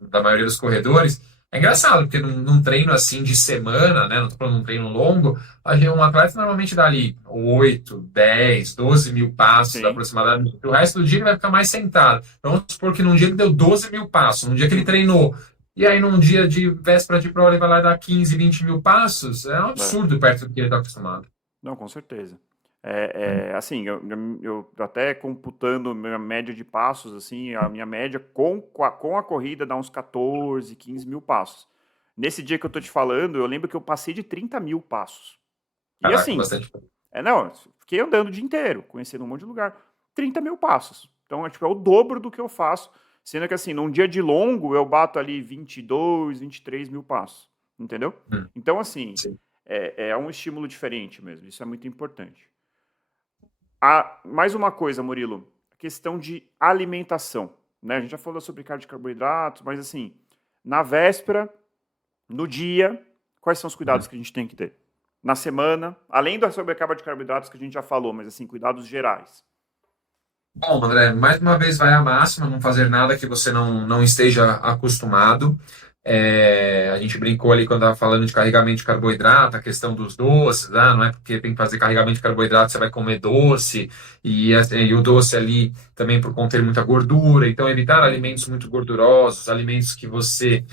da maioria dos corredores. É engraçado, porque num treino assim de semana, né? Não estou falando num treino longo, um atleta normalmente dá ali 8, 10, 12 mil passos Sim. aproximadamente. O resto do dia ele vai ficar mais sentado. Então, vamos supor que num dia ele deu 12 mil passos, num dia que ele treinou. E aí, num dia de véspera de prova, ele vai lá dar 15, 20 mil passos. É um É. absurdo perto do que ele está acostumado. Não, com certeza. Assim, eu até computando minha média de passos, assim, a minha média com a corrida dá uns 14, 15 mil passos. Nesse dia que eu tô te falando, eu lembro que eu passei de 30 mil passos. E Caraca, assim, bastante. não, fiquei andando o dia inteiro, conhecendo um monte de lugar. 30 mil passos. Então, é o dobro do que eu faço. Sendo que, assim, num dia de longo, eu bato ali 22, 23 mil passos. Entendeu? Hum, Então, assim, sim. é um estímulo diferente mesmo. Isso é muito importante. Mais uma coisa, Murilo. A questão de alimentação. Né? A gente já falou sobre carboidratos, mas, assim, na véspera, no dia, quais são os cuidados Uhum. que a gente tem que ter? Na semana, além da sobrecarga de carboidratos que a gente já falou, mas assim, cuidados gerais. Bom, André, mais uma vez vai a máxima, não fazer nada que você não esteja acostumado. A gente brincou ali quando estava falando de carregamento de carboidrato, a questão dos doces, né? Não é porque tem que fazer carregamento de carboidrato, você vai comer doce, e o doce ali também por conter muita gordura. Então, evitar Uhum. alimentos muito gordurosos, alimentos que você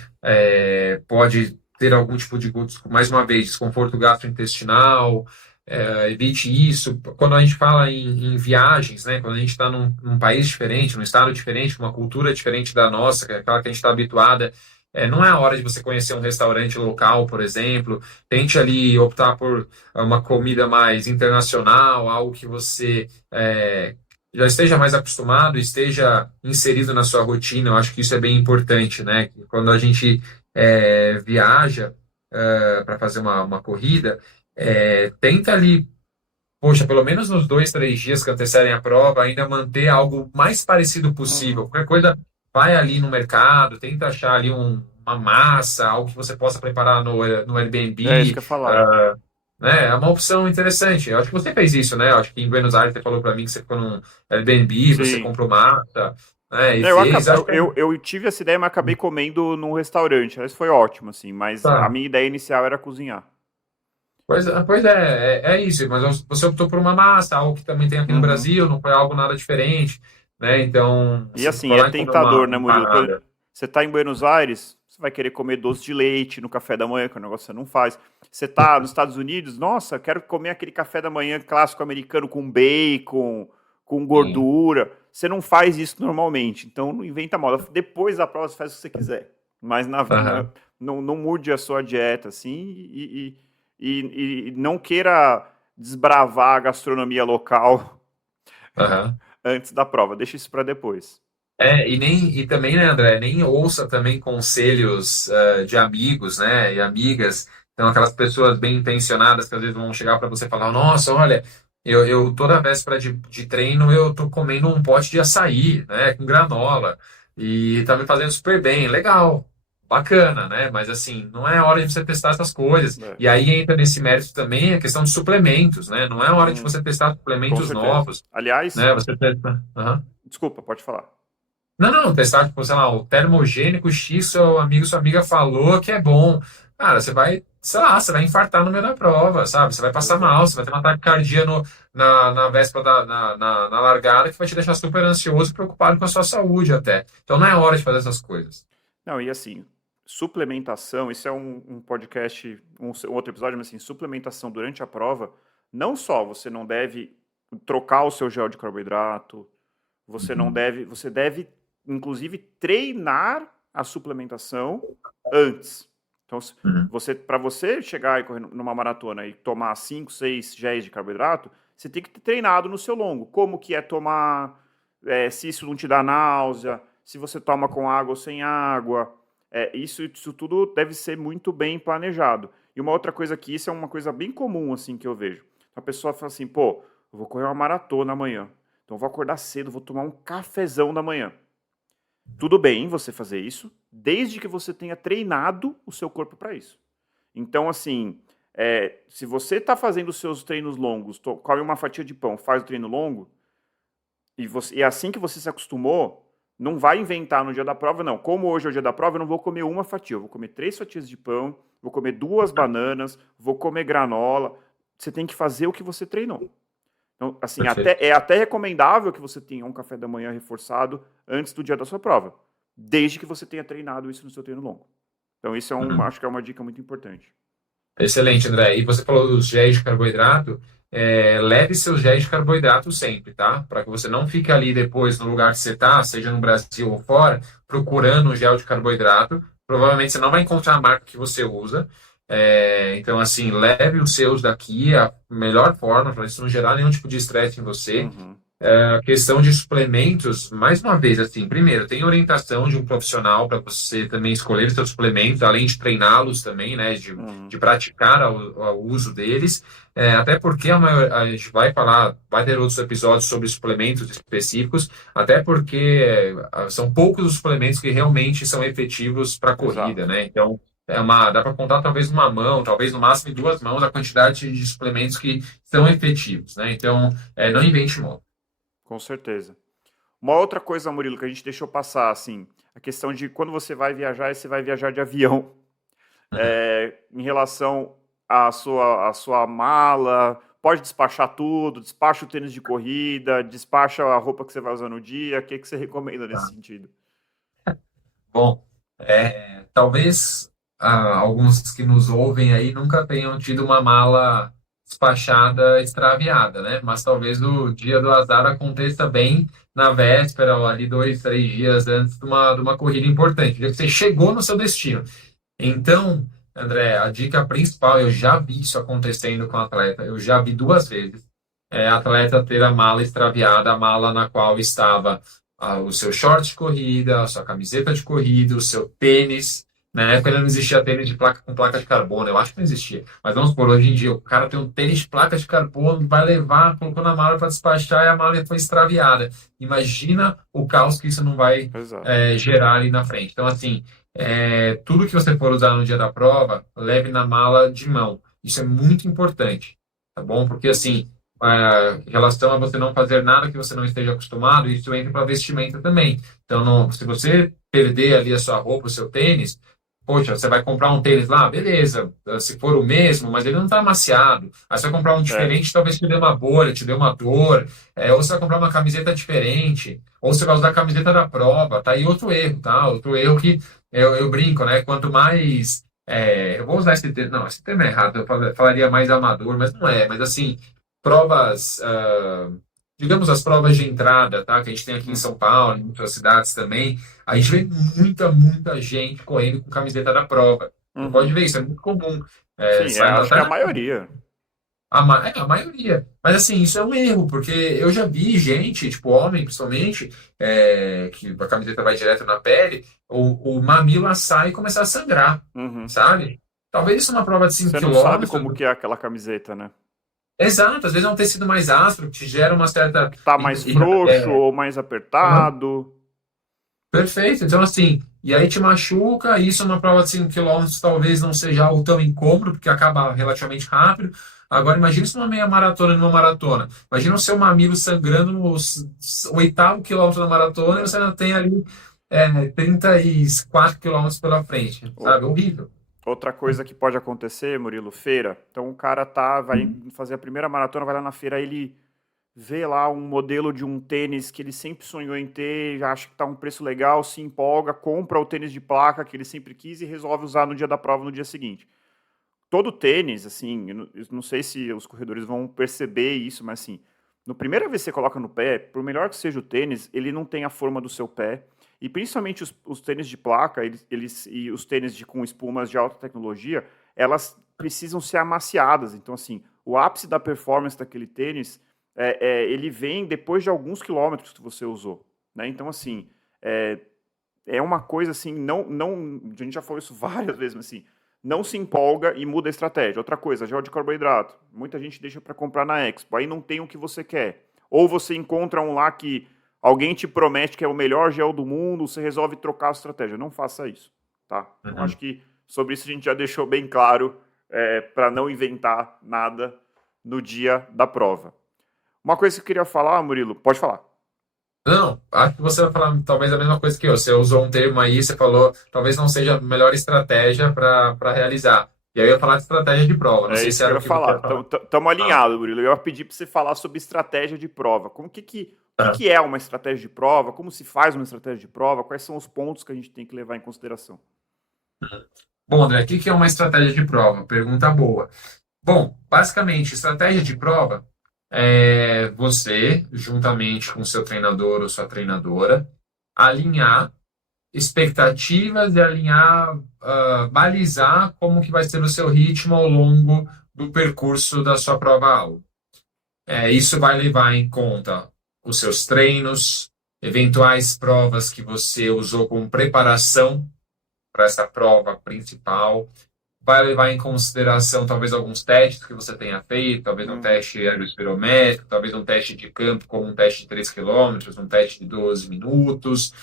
pode ter algum tipo de, mais uma vez, desconforto gastrointestinal. Evite isso. Quando a gente fala em viagens, né, quando a gente está num país diferente, num estado diferente, com uma cultura diferente da nossa, que é aquela que a gente está habituada, não é a hora de você conhecer um restaurante local, por exemplo. Tente ali optar por uma comida mais internacional, algo que você já esteja mais acostumado, esteja inserido na sua rotina. Eu acho que isso é bem importante, né? Quando a gente viaja para fazer uma corrida, tenta ali, poxa, pelo menos nos 2, 3 dias que antecedem a prova, ainda manter algo mais parecido possível. Uhum. Qualquer coisa, vai ali no mercado, tenta achar ali uma massa, algo que você possa preparar no É isso Airbnb, que eu ia falar. né? É uma opção interessante. Eu acho que você fez isso, né? Eu acho que em Buenos Aires você falou para mim que você ficou num Airbnb, você Sim. comprou massa, né? E Eu, fez. acabei, Acho eu, que eu, eu tive essa ideia, mas acabei comendo num restaurante. Isso foi ótimo, assim, mas a tá. minha ideia inicial era cozinhar. Pois é isso, mas você optou por uma massa, algo que também tem aqui no Uhum. Brasil, não foi algo nada diferente, né? Então, E assim, assim, foi é lá e comeu uma tentador, né, Murilo? empanada. Você tá em Buenos Aires, você vai querer comer doce de leite no café da manhã, que é um negócio que você não faz. Você tá nos Estados Unidos, nossa, quero comer aquele café da manhã clássico americano com bacon, com Sim. gordura. Você não faz isso normalmente, então não inventa moda. Depois da prova você faz o que você quiser. Mas Aham, não mude a sua dieta, assim, e não queira desbravar a gastronomia local aham. antes da prova. Deixa isso para depois. E também, né, André, nem ouça também conselhos de amigos, né, e amigas. Então, aquelas pessoas bem intencionadas que às vezes vão chegar para você e falar: Nossa, olha, eu toda véspera de treino eu tô comendo um pote de açaí, né, com granola, e tá me fazendo super bem. Legal, bacana, né, mas assim, não é hora de você testar essas coisas. É. E aí entra nesse mérito também a questão de suplementos, né, não é hora de Hum, você testar com suplementos certeza. novos, Aliás, né, você testa. Aham. desculpa, pode falar. Não, testar, tipo, sei lá, o termogênico X, seu amigo, sua amiga falou que é bom. Cara, você vai, sei lá, você vai infartar no meio da prova, sabe? Você vai passar mal, Exato. você vai ter uma taquicardia na véspera na largada que vai te deixar super ansioso e preocupado com a sua saúde até. Então não é hora de fazer essas coisas. Não, e assim, suplementação, isso é um podcast, um outro episódio, mas assim, suplementação durante a prova, não só você não deve trocar o seu gel de carboidrato, Uhum. você deve, inclusive, treinar a suplementação antes. Então, Uhum. para você chegar e correr numa maratona e tomar 5, 6 géis de carboidrato, você tem que ter treinado no seu longo. Como que é tomar, se isso não te dá náusea, se você toma com água ou sem água. Isso tudo deve ser muito bem planejado. E uma outra coisa que isso é uma coisa bem comum, assim, que eu vejo. A pessoa fala assim, pô, eu vou correr uma maratona amanhã. Então eu vou acordar cedo, vou tomar um cafezão da manhã. Tudo bem você fazer isso, desde que você tenha treinado o seu corpo para isso. Então, assim, se você está fazendo os seus treinos longos, come uma fatia de pão, faz o treino longo, e é assim que você se acostumou, não vai inventar no dia da prova, não. Como hoje é o dia da prova, eu não vou comer uma fatia, eu vou comer 3 fatias de pão, vou comer 2 bananas, vou comer granola. Você tem que fazer o que você treinou. Então, assim, Perfeito. é até recomendável que você tenha um café da manhã reforçado antes do dia da sua prova, desde que você tenha treinado isso no seu treino longo. Então, isso Uhum. acho que é uma dica muito importante. Excelente, André. E você falou dos géis de carboidrato. Leve seus géis de carboidrato sempre, tá? Para que você não fique ali depois no lugar que você está, seja no Brasil ou fora, procurando um gel de carboidrato. Provavelmente você não vai encontrar a marca que você usa. Então, assim, leve os seus daqui, a melhor forma, para isso não gerar nenhum tipo de estresse em você. Uhum, A questão de suplementos, mais uma vez, assim, primeiro, tem orientação de um profissional para você também escolher seus suplementos, além de treiná-los também, né, uhum, de praticar o uso deles. Até porque a gente vai falar, vai ter outros episódios sobre suplementos específicos, até porque são poucos os suplementos que realmente são efetivos para a corrida, exato. né? Então, dá para contar talvez numa mão, talvez no máximo em 2 mãos, a quantidade de suplementos que são efetivos, né? Então, não invente moda. Com certeza. Uma outra coisa, Murilo, que a gente deixou passar, assim, a questão de quando você vai viajar, e você vai viajar de avião, em relação à sua mala, pode despachar tudo, despacha o tênis de corrida, despacha a roupa que você vai usar no dia, o que que você recomenda nesse Tá. sentido? Bom, talvez alguns que nos ouvem aí nunca tenham tido uma mala despachada extraviada, né? Mas talvez o dia do azar aconteça bem na véspera, ou ali 2, 3 dias antes de uma corrida importante, dia que você chegou no seu destino. Então, André, a dica principal, eu já vi isso acontecendo com atleta, eu já vi 2 vezes, a atleta ter a mala extraviada, a mala na qual estava o seu short de corrida, a sua camiseta de corrida, o seu tênis. Na época ainda não existia tênis de placa com placa de carbono, eu acho que não existia. Mas vamos por hoje em dia, o cara tem um tênis de placa de carbono, vai levar, colocou na mala para despachar e a mala foi extraviada. Imagina o caos que isso não vai Exato. gerar ali na frente. Então, assim, tudo que você for usar no dia da prova, leve na mala de mão. Isso é muito importante, tá bom? Porque, Uhum. assim, em relação a você não fazer nada que você não esteja acostumado, isso entra para vestimenta também. Então, se você perder ali a sua roupa, o seu tênis, poxa, você vai comprar um tênis lá, beleza, se for o mesmo, mas ele não está amaciado. Aí você vai comprar um É, diferente, talvez te dê uma bolha, te dê uma dor. Ou você vai comprar uma camiseta diferente, ou você vai usar a camiseta da prova, tá? E outro erro, tá? Outro erro que eu brinco, né? Quanto mais. Eu vou usar esse termo, não, esse termo é errado, eu falaria mais amador, mas não é. Mas assim, provas, digamos as provas de entrada, tá? Que a gente tem aqui em hum, São Paulo, em outras cidades também, a gente vê muita gente correndo com camiseta da prova. Você pode uhum. ver, isso é muito comum. Sim, Sai acho que até é a maioria. a maioria. Mas assim, isso é um erro, porque eu já vi gente, tipo homem principalmente, que a camiseta vai direto na pele, o mamilo assar e começar a sangrar, Uhum. sabe? Talvez isso é uma prova de 5 Você não sabe quilômetros. como que é aquela camiseta, né? Exato, às vezes é um tecido mais áspero que te gera uma certa. Que tá mais frouxo ou mais apertado. Perfeito. Então, assim, e aí te machuca, isso numa prova de 5 quilômetros talvez não seja algo tão incômodo, porque acaba relativamente rápido. Agora, imagina isso numa meia maratona e numa maratona. Imagina o seu mamilo sangrando no 8º quilômetro da maratona e É. você ainda tem ali 34 quilômetros pela frente, O- sabe? Horrível. Outra coisa que pode acontecer, Murilo, feira. Então o cara vai fazer a primeira maratona, vai lá na feira, aí ele vê lá um modelo de um tênis que ele sempre sonhou em ter, já acha que tá um preço legal, se empolga, compra o tênis de placa que ele sempre quis e resolve usar no dia da prova no dia seguinte. Todo tênis, assim, eu não sei se os corredores vão perceber isso, mas assim, No primeira vez que você coloca no pé, por melhor que seja o tênis, ele não tem a forma do seu pé. E principalmente os tênis de placa e os tênis com espumas de alta tecnologia, elas precisam ser amaciadas. Então, assim, o ápice da performance daquele tênis, ele vem depois de alguns quilômetros que você usou. Né? Então, assim, é uma coisa assim, a gente já falou isso várias vezes, mas assim, não se empolga e muda a estratégia. Outra coisa, gel de carboidrato. Muita gente deixa para comprar na Expo, aí não tem o que você quer. Ou você encontra um lá que alguém te promete que é o melhor gel do mundo, você resolve trocar a estratégia. Não faça isso, tá? Então, acho que sobre isso a gente já deixou bem claro, para não inventar nada no dia da prova. Uma coisa que eu queria falar, Murilo, pode falar. Não, acho que você vai falar talvez a mesma coisa que eu. Você usou um termo aí, você falou, talvez não seja a melhor estratégia para realizar. E aí eu ia falar de estratégia de prova. Não É sei isso se que eu era ia o que você falar. ia falar. Estamos Ah, alinhados, Murilo. Eu ia pedir para você falar sobre estratégia de prova. O tá. que é uma estratégia de prova? Como se faz uma estratégia de prova? Quais são os pontos que a gente tem que levar em consideração? Bom, André, o que é uma estratégia de prova? Pergunta boa. Bom, basicamente, estratégia de prova é você, juntamente com seu treinador ou sua treinadora, alinhar expectativas e alinhar, balizar como que vai ser o seu ritmo ao longo do percurso da sua prova-aula. Isso vai levar em conta os seus treinos, eventuais provas que você usou como preparação para essa prova principal, vai levar em consideração talvez alguns testes que você tenha feito, talvez um Uhum. teste aerospirométrico, talvez um teste de campo, como um teste de 3 quilômetros, um teste de 12 minutos.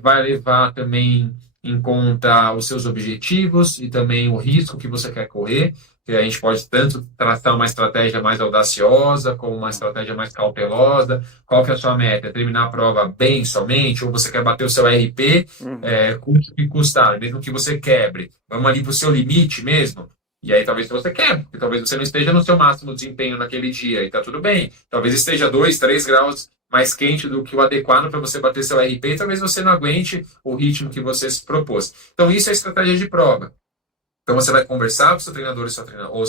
Vai levar também em conta os seus objetivos e também o risco que você quer correr, que a gente pode tanto traçar uma estratégia mais audaciosa como uma Uhum. estratégia mais cautelosa. Qual que é a sua meta? É terminar a prova bem somente? Ou você quer bater o seu RP, Uhum. custe o que custar, mesmo que você quebre? Vamos ali para o seu limite mesmo? E aí talvez você quebre, porque talvez você não esteja no seu máximo desempenho naquele dia, e tá tudo bem. Talvez esteja 2, 3 graus mais quente do que o adequado para você bater seu RP, e talvez você não aguente o ritmo que você se propôs. Então, isso é estratégia de prova. Então, você vai conversar com o seu treinador ou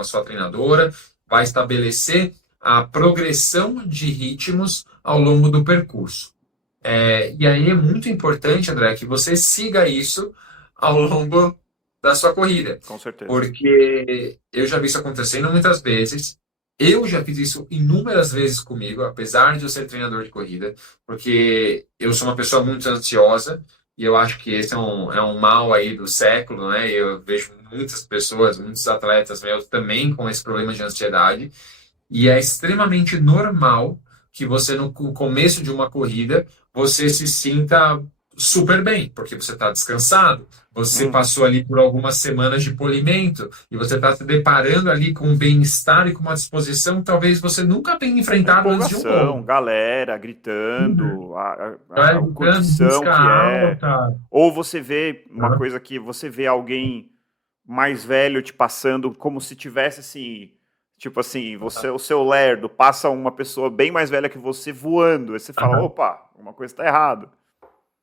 a sua treinadora, vai estabelecer a progressão de ritmos ao longo do percurso. E aí é muito importante, André, que você siga isso ao longo da sua corrida, Com certeza. porque eu já vi isso acontecendo muitas vezes. Eu já fiz isso inúmeras vezes comigo, apesar de eu ser treinador de corrida, porque eu sou uma pessoa muito ansiosa e eu acho que esse é um mal aí do século, né? Eu vejo muitas pessoas, muitos atletas meus também com esse problema de ansiedade. E é extremamente normal que você, no começo de uma corrida, você se sinta super bem, porque você está descansado, você Uhum. passou ali por algumas semanas de polimento, e você está se deparando ali com um bem-estar e com uma disposição que talvez você nunca tenha A enfrentado antes de um empolgação, longo. galera Uhum. gritando, Vai a lutando, curtição busca que é. alta. Ou você vê uma Uhum. coisa que você vê alguém mais velho te passando como se tivesse assim, tipo assim, você, o seu lerdo, passa uma pessoa bem mais velha que você voando. Aí você fala, Uhum. opa, uma coisa está errada.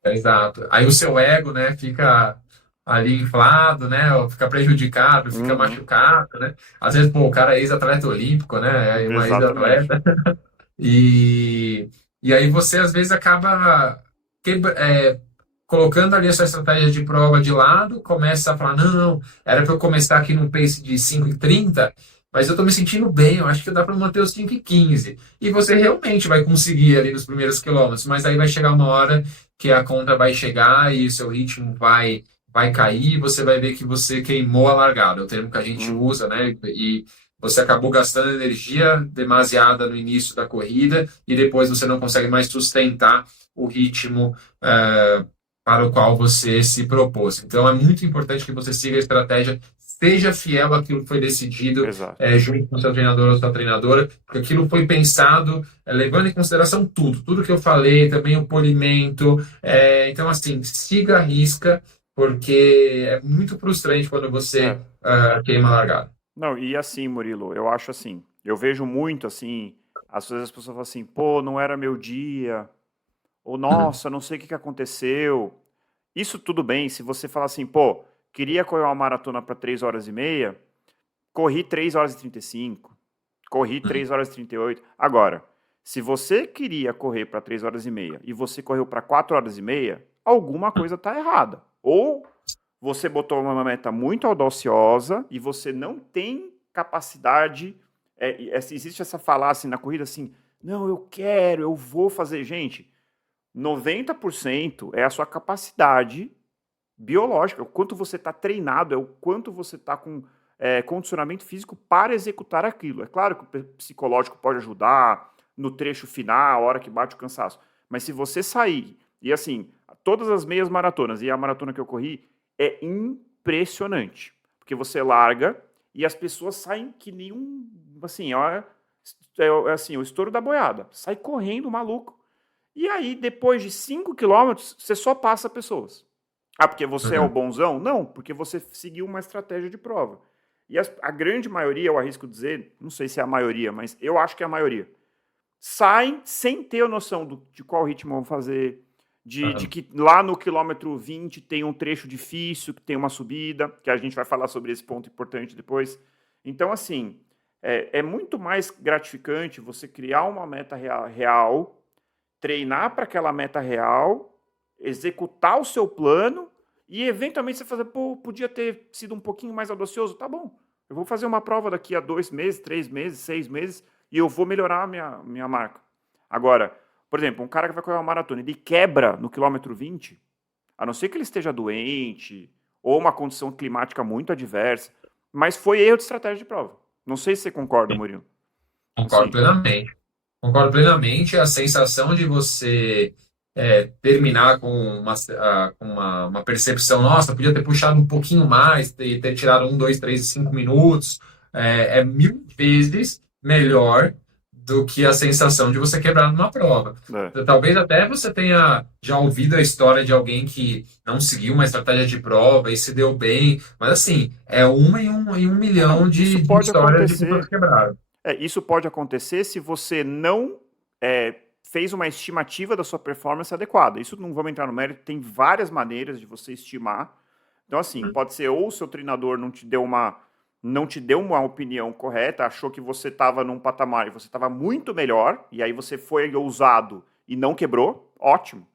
Exato. Aí o seu ego, né, fica ali inflado, né, ou fica prejudicado, fica Uhum. machucado, né? Às vezes, pô, o cara é ex-atleta olímpico, né, é uma Exatamente. ex-atleta, e, e aí você, às vezes, acaba colocando ali a sua estratégia de prova de lado, começa a falar, não, não, era para eu começar aqui num pace de 5:30, mas eu tô me sentindo bem, eu acho que dá para manter os 5:15. E você realmente vai conseguir ali nos primeiros quilômetros, mas aí vai chegar uma hora que a conta vai chegar e o seu ritmo vai cair, e você vai ver que você queimou a largada, é o termo que a gente Uhum. usa, né? E você acabou gastando energia demasiada no início da corrida e depois você não consegue mais sustentar o ritmo para o qual você se propôs. Então é muito importante que você siga a estratégia, seja fiel àquilo que foi decidido Exato. junto com o seu treinador ou sua treinadora, porque aquilo foi pensado levando em consideração tudo que eu falei, também o polimento. Então, assim, siga a risca, porque é muito frustrante quando É. você queima a largada. Não, e assim, Murilo, eu acho assim, eu vejo muito assim, às vezes as pessoas falam assim, pô, não era meu dia, ou Uhum. nossa, não sei o que que aconteceu. Isso tudo bem, se você falar assim, pô, queria correr uma maratona para 3 horas e meia, corri 3 horas e 35, Corri 3 horas e 38. Agora, se você queria correr para 3 horas e meia e você correu para 4 horas e meia, alguma coisa está errada. Ou você botou uma meta muito audaciosa e você não tem capacidade. Existe essa falácia na corrida assim: não, eu vou fazer. Gente, 90% é a sua capacidade biológica, o quanto você está treinado, é o quanto você está com condicionamento físico para executar aquilo. É claro que o psicológico pode ajudar no trecho final, a hora que bate o cansaço, mas se você sair, e assim, todas as meias maratonas e a maratona que eu corri, é impressionante, porque você larga e as pessoas saem que nem assim, assim, o estouro da boiada, sai correndo maluco, e aí depois de 5 quilômetros, você só passa pessoas. Ah, porque você é o bonzão? Não, porque você seguiu uma estratégia de prova. E a grande maioria, eu arrisco dizer, não sei se é a maioria, mas eu acho que é a maioria, saem sem ter a noção de qual ritmo vão fazer, de que lá no quilômetro 20 tem um trecho difícil, que tem uma subida, que a gente vai falar sobre esse ponto importante depois. Então, assim, é muito mais gratificante você criar uma meta real, treinar para aquela meta real, executar o seu plano e, eventualmente, você fazer, pô, podia ter sido um pouquinho mais audacioso, tá bom. Eu vou fazer uma prova daqui a 2 meses, 3 meses, 6 meses e eu vou melhorar a minha marca. Agora, por exemplo, um cara que vai correr uma maratona, ele quebra no quilômetro 20, a não ser que ele esteja doente ou uma condição climática muito adversa, mas foi erro de estratégia de prova. Não sei se você concorda, Murilo. Concordo Assim, plenamente. Concordo plenamente. A sensação de você terminar com uma percepção, nossa, podia ter puxado um pouquinho mais, ter tirado 1, 2, 3, 5 minutos, é 1000 vezes melhor do que a sensação de você quebrar numa prova. Talvez até você tenha já ouvido a história de alguém que não seguiu uma estratégia de prova e se deu bem, mas assim, é uma em um milhão de histórias de pessoas que quebraram. Isso pode acontecer se você não fez uma estimativa da sua performance adequada. Isso não vamos entrar no mérito, tem várias maneiras de você estimar. Então, assim, pode ser ou o seu treinador não te deu uma opinião correta, achou que você estava num patamar e você estava muito melhor, e aí você foi ousado e não quebrou, ótimo,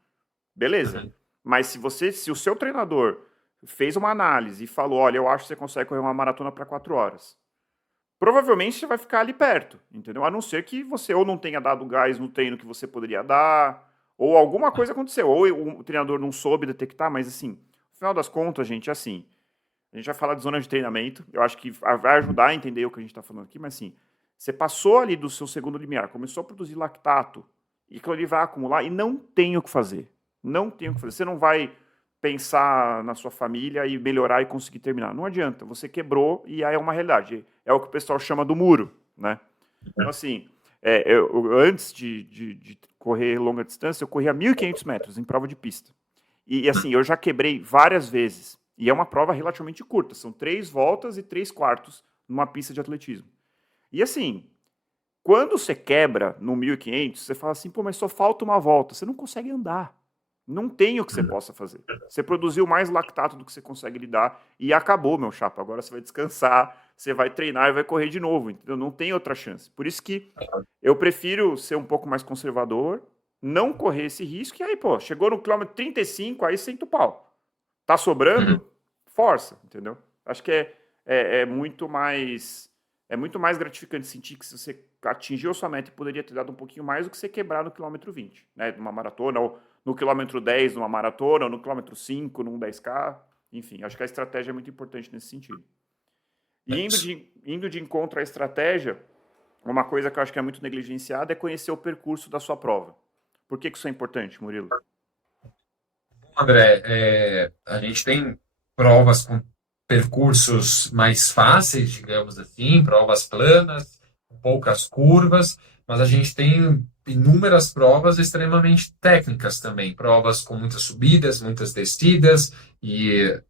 beleza. Mas se o seu treinador fez uma análise e falou, olha, eu acho que você consegue correr uma maratona para 4 horas, provavelmente você vai ficar ali perto, entendeu? A não ser que você ou não tenha dado gás no treino que você poderia dar, ou alguma coisa aconteceu, ou o treinador não soube detectar, mas assim, no final das contas, gente, assim, a gente vai falar de zona de treinamento, eu acho que vai ajudar a entender o que a gente está falando aqui, mas assim, você passou ali do seu segundo limiar, começou a produzir lactato, e aquilo ali vai acumular, e não tem o que fazer. Não tem o que fazer. Você não vai pensar na sua família e melhorar e conseguir terminar. Não adianta, você quebrou e aí é uma realidade. É o que o pessoal chama do muro, né? Então, assim, antes de correr longa distância, eu corria 1.500 metros em prova de pista. E, assim, eu já quebrei várias vezes. E é uma prova relativamente curta. São 3 voltas e 3/4 numa pista de atletismo. E, assim, quando você quebra no 1.500, você fala assim, pô, mas só falta uma volta. Você não consegue andar. Não tem o que você possa fazer. Você produziu mais lactato do que você consegue lidar e acabou, meu chapa. Agora você vai descansar, você vai treinar e vai correr de novo, entendeu? Não tem outra chance. Por isso que eu prefiro ser um pouco mais conservador, não correr esse risco, e aí, pô, chegou no quilômetro 35, aí senta o pau. Tá sobrando? Força, entendeu? Acho que é muito mais gratificante sentir que se você atingiu a sua meta e poderia ter dado um pouquinho mais do que você quebrar no quilômetro 20, né? Numa maratona, ou no quilômetro 10 numa maratona, ou no quilômetro 5 num 10K. Enfim, acho que a estratégia é muito importante nesse sentido. E indo de encontro à estratégia, uma coisa que eu acho que é muito negligenciada é conhecer o percurso da sua prova. Por que isso é importante, Murilo? André, a gente tem provas com percursos mais fáceis, digamos assim, provas planas, poucas curvas, mas a gente tem inúmeras provas extremamente técnicas também, provas com muitas subidas, muitas descidas, e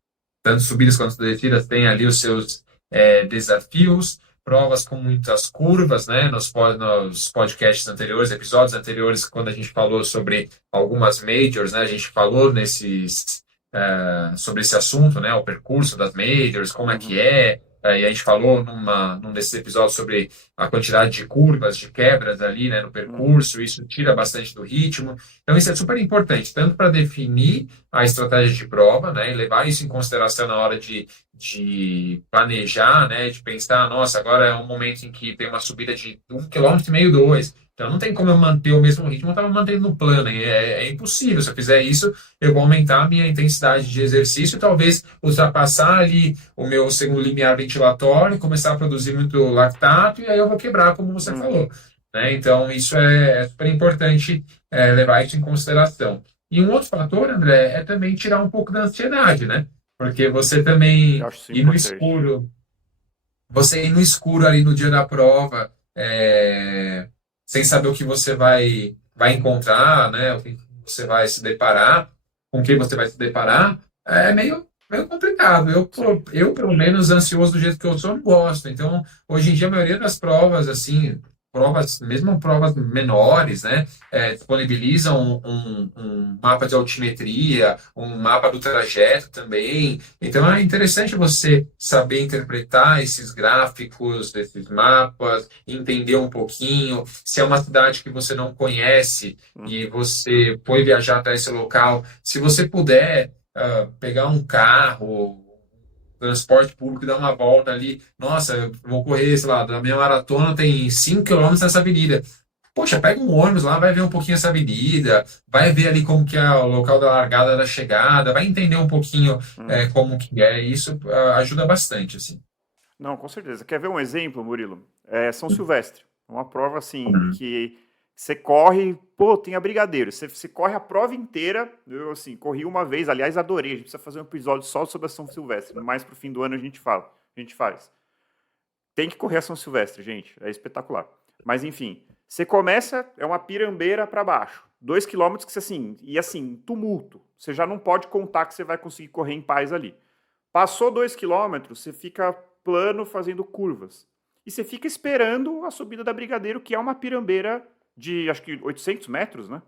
tanto subidas quanto descidas têm ali os seus desafios, provas com muitas curvas, né? Nos podcasts anteriores, episódios anteriores, quando a gente falou sobre algumas majors, né? A gente falou sobre esse assunto, né? O percurso das majors, como é que é, E a gente falou num desses episódios sobre a quantidade de curvas, de quebras ali, né, no Uhum. percurso, isso tira bastante do ritmo. Então, isso é super importante, tanto para definir a estratégia de prova, né, e levar isso em consideração na hora de planejar, né, de pensar, nossa, agora é um momento em que tem uma subida de 1,5 km, 2. Então, não tem como eu manter o mesmo ritmo, eu estava mantendo no plano, é impossível. Se eu fizer isso, eu vou aumentar a minha intensidade de exercício, talvez ultrapassar ali o meu segundo limiar ventilatório, começar a produzir muito lactato, e aí eu vou quebrar, como você Uhum. falou, né? Então, isso é super importante, levar isso em consideração. E um outro fator, André, é também tirar um pouco da ansiedade, né? Porque você Eu também acho isso ir no importante. escuro, você ir no escuro ali no dia da prova, sem saber o que você vai encontrar, né? O que você vai se deparar, com quem você vai se deparar, é meio complicado. Sim. Pelo menos, ansioso do jeito que eu sou, não gosto. Então, hoje em dia, a maioria das provas, assim, provas, mesmo provas menores, né? Disponibilizam um mapa de altimetria, um mapa do trajeto também. Então é interessante você saber interpretar esses gráficos, esses mapas, entender um pouquinho. Se é uma cidade que você não conhece e Uhum. você foi viajar até esse local, se você puder pegar um carro, transporte público e dar uma volta ali. Nossa, eu vou correr, sei lá, da minha maratona tem 5 km nessa avenida. Poxa, pega um ônibus lá, vai ver um pouquinho essa avenida, vai ver ali como que é o local da largada, da chegada, vai entender um pouquinho Uhum. como que é. Isso ajuda bastante, assim. Não, com certeza. Quer ver um exemplo, Murilo? É São Silvestre. Uma prova assim Uhum. que você corre, pô, tem a Brigadeiro. Você corre a prova inteira. Eu assim, corri uma vez, aliás, adorei. A gente precisa fazer um episódio só sobre a São Silvestre. Mais pro fim do ano a gente fala, a gente faz. Tem que correr a São Silvestre, gente. É espetacular. Mas enfim, você começa, é uma pirambeira para baixo. 2 km que você assim, e assim, tumulto. Você já não pode contar que você vai conseguir correr em paz ali. Passou 2 km, você fica plano fazendo curvas. E você fica esperando a subida da Brigadeiro, que é uma pirambeira de acho que 800 metros, né?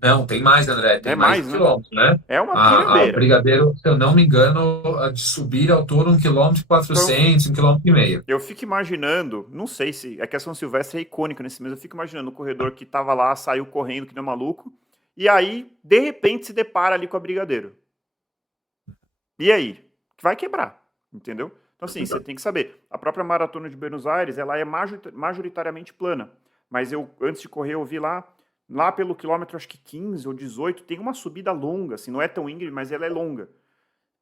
Não, tem mais, André, É tem mais mais, de né? quilômetro, né? É uma O pirambeira. Brigadeiro, se eu não me engano, de subir ao todo 1,4 km, Então 1,5 km. eu fico imaginando, não sei se. É que a São Silvestre é icônica nesse mês, eu fico imaginando o corredor que tava lá, saiu correndo que nem um maluco, e aí, de repente, se depara ali com a Brigadeiro. E aí? Vai quebrar, entendeu? Então, assim, você tem que saber. A própria maratona de Buenos Aires, ela é majoritariamente plana. Mas eu, antes de correr, eu vi lá pelo quilômetro, acho que 15 ou 18, tem uma subida longa, assim, não é tão íngreme, mas ela é longa.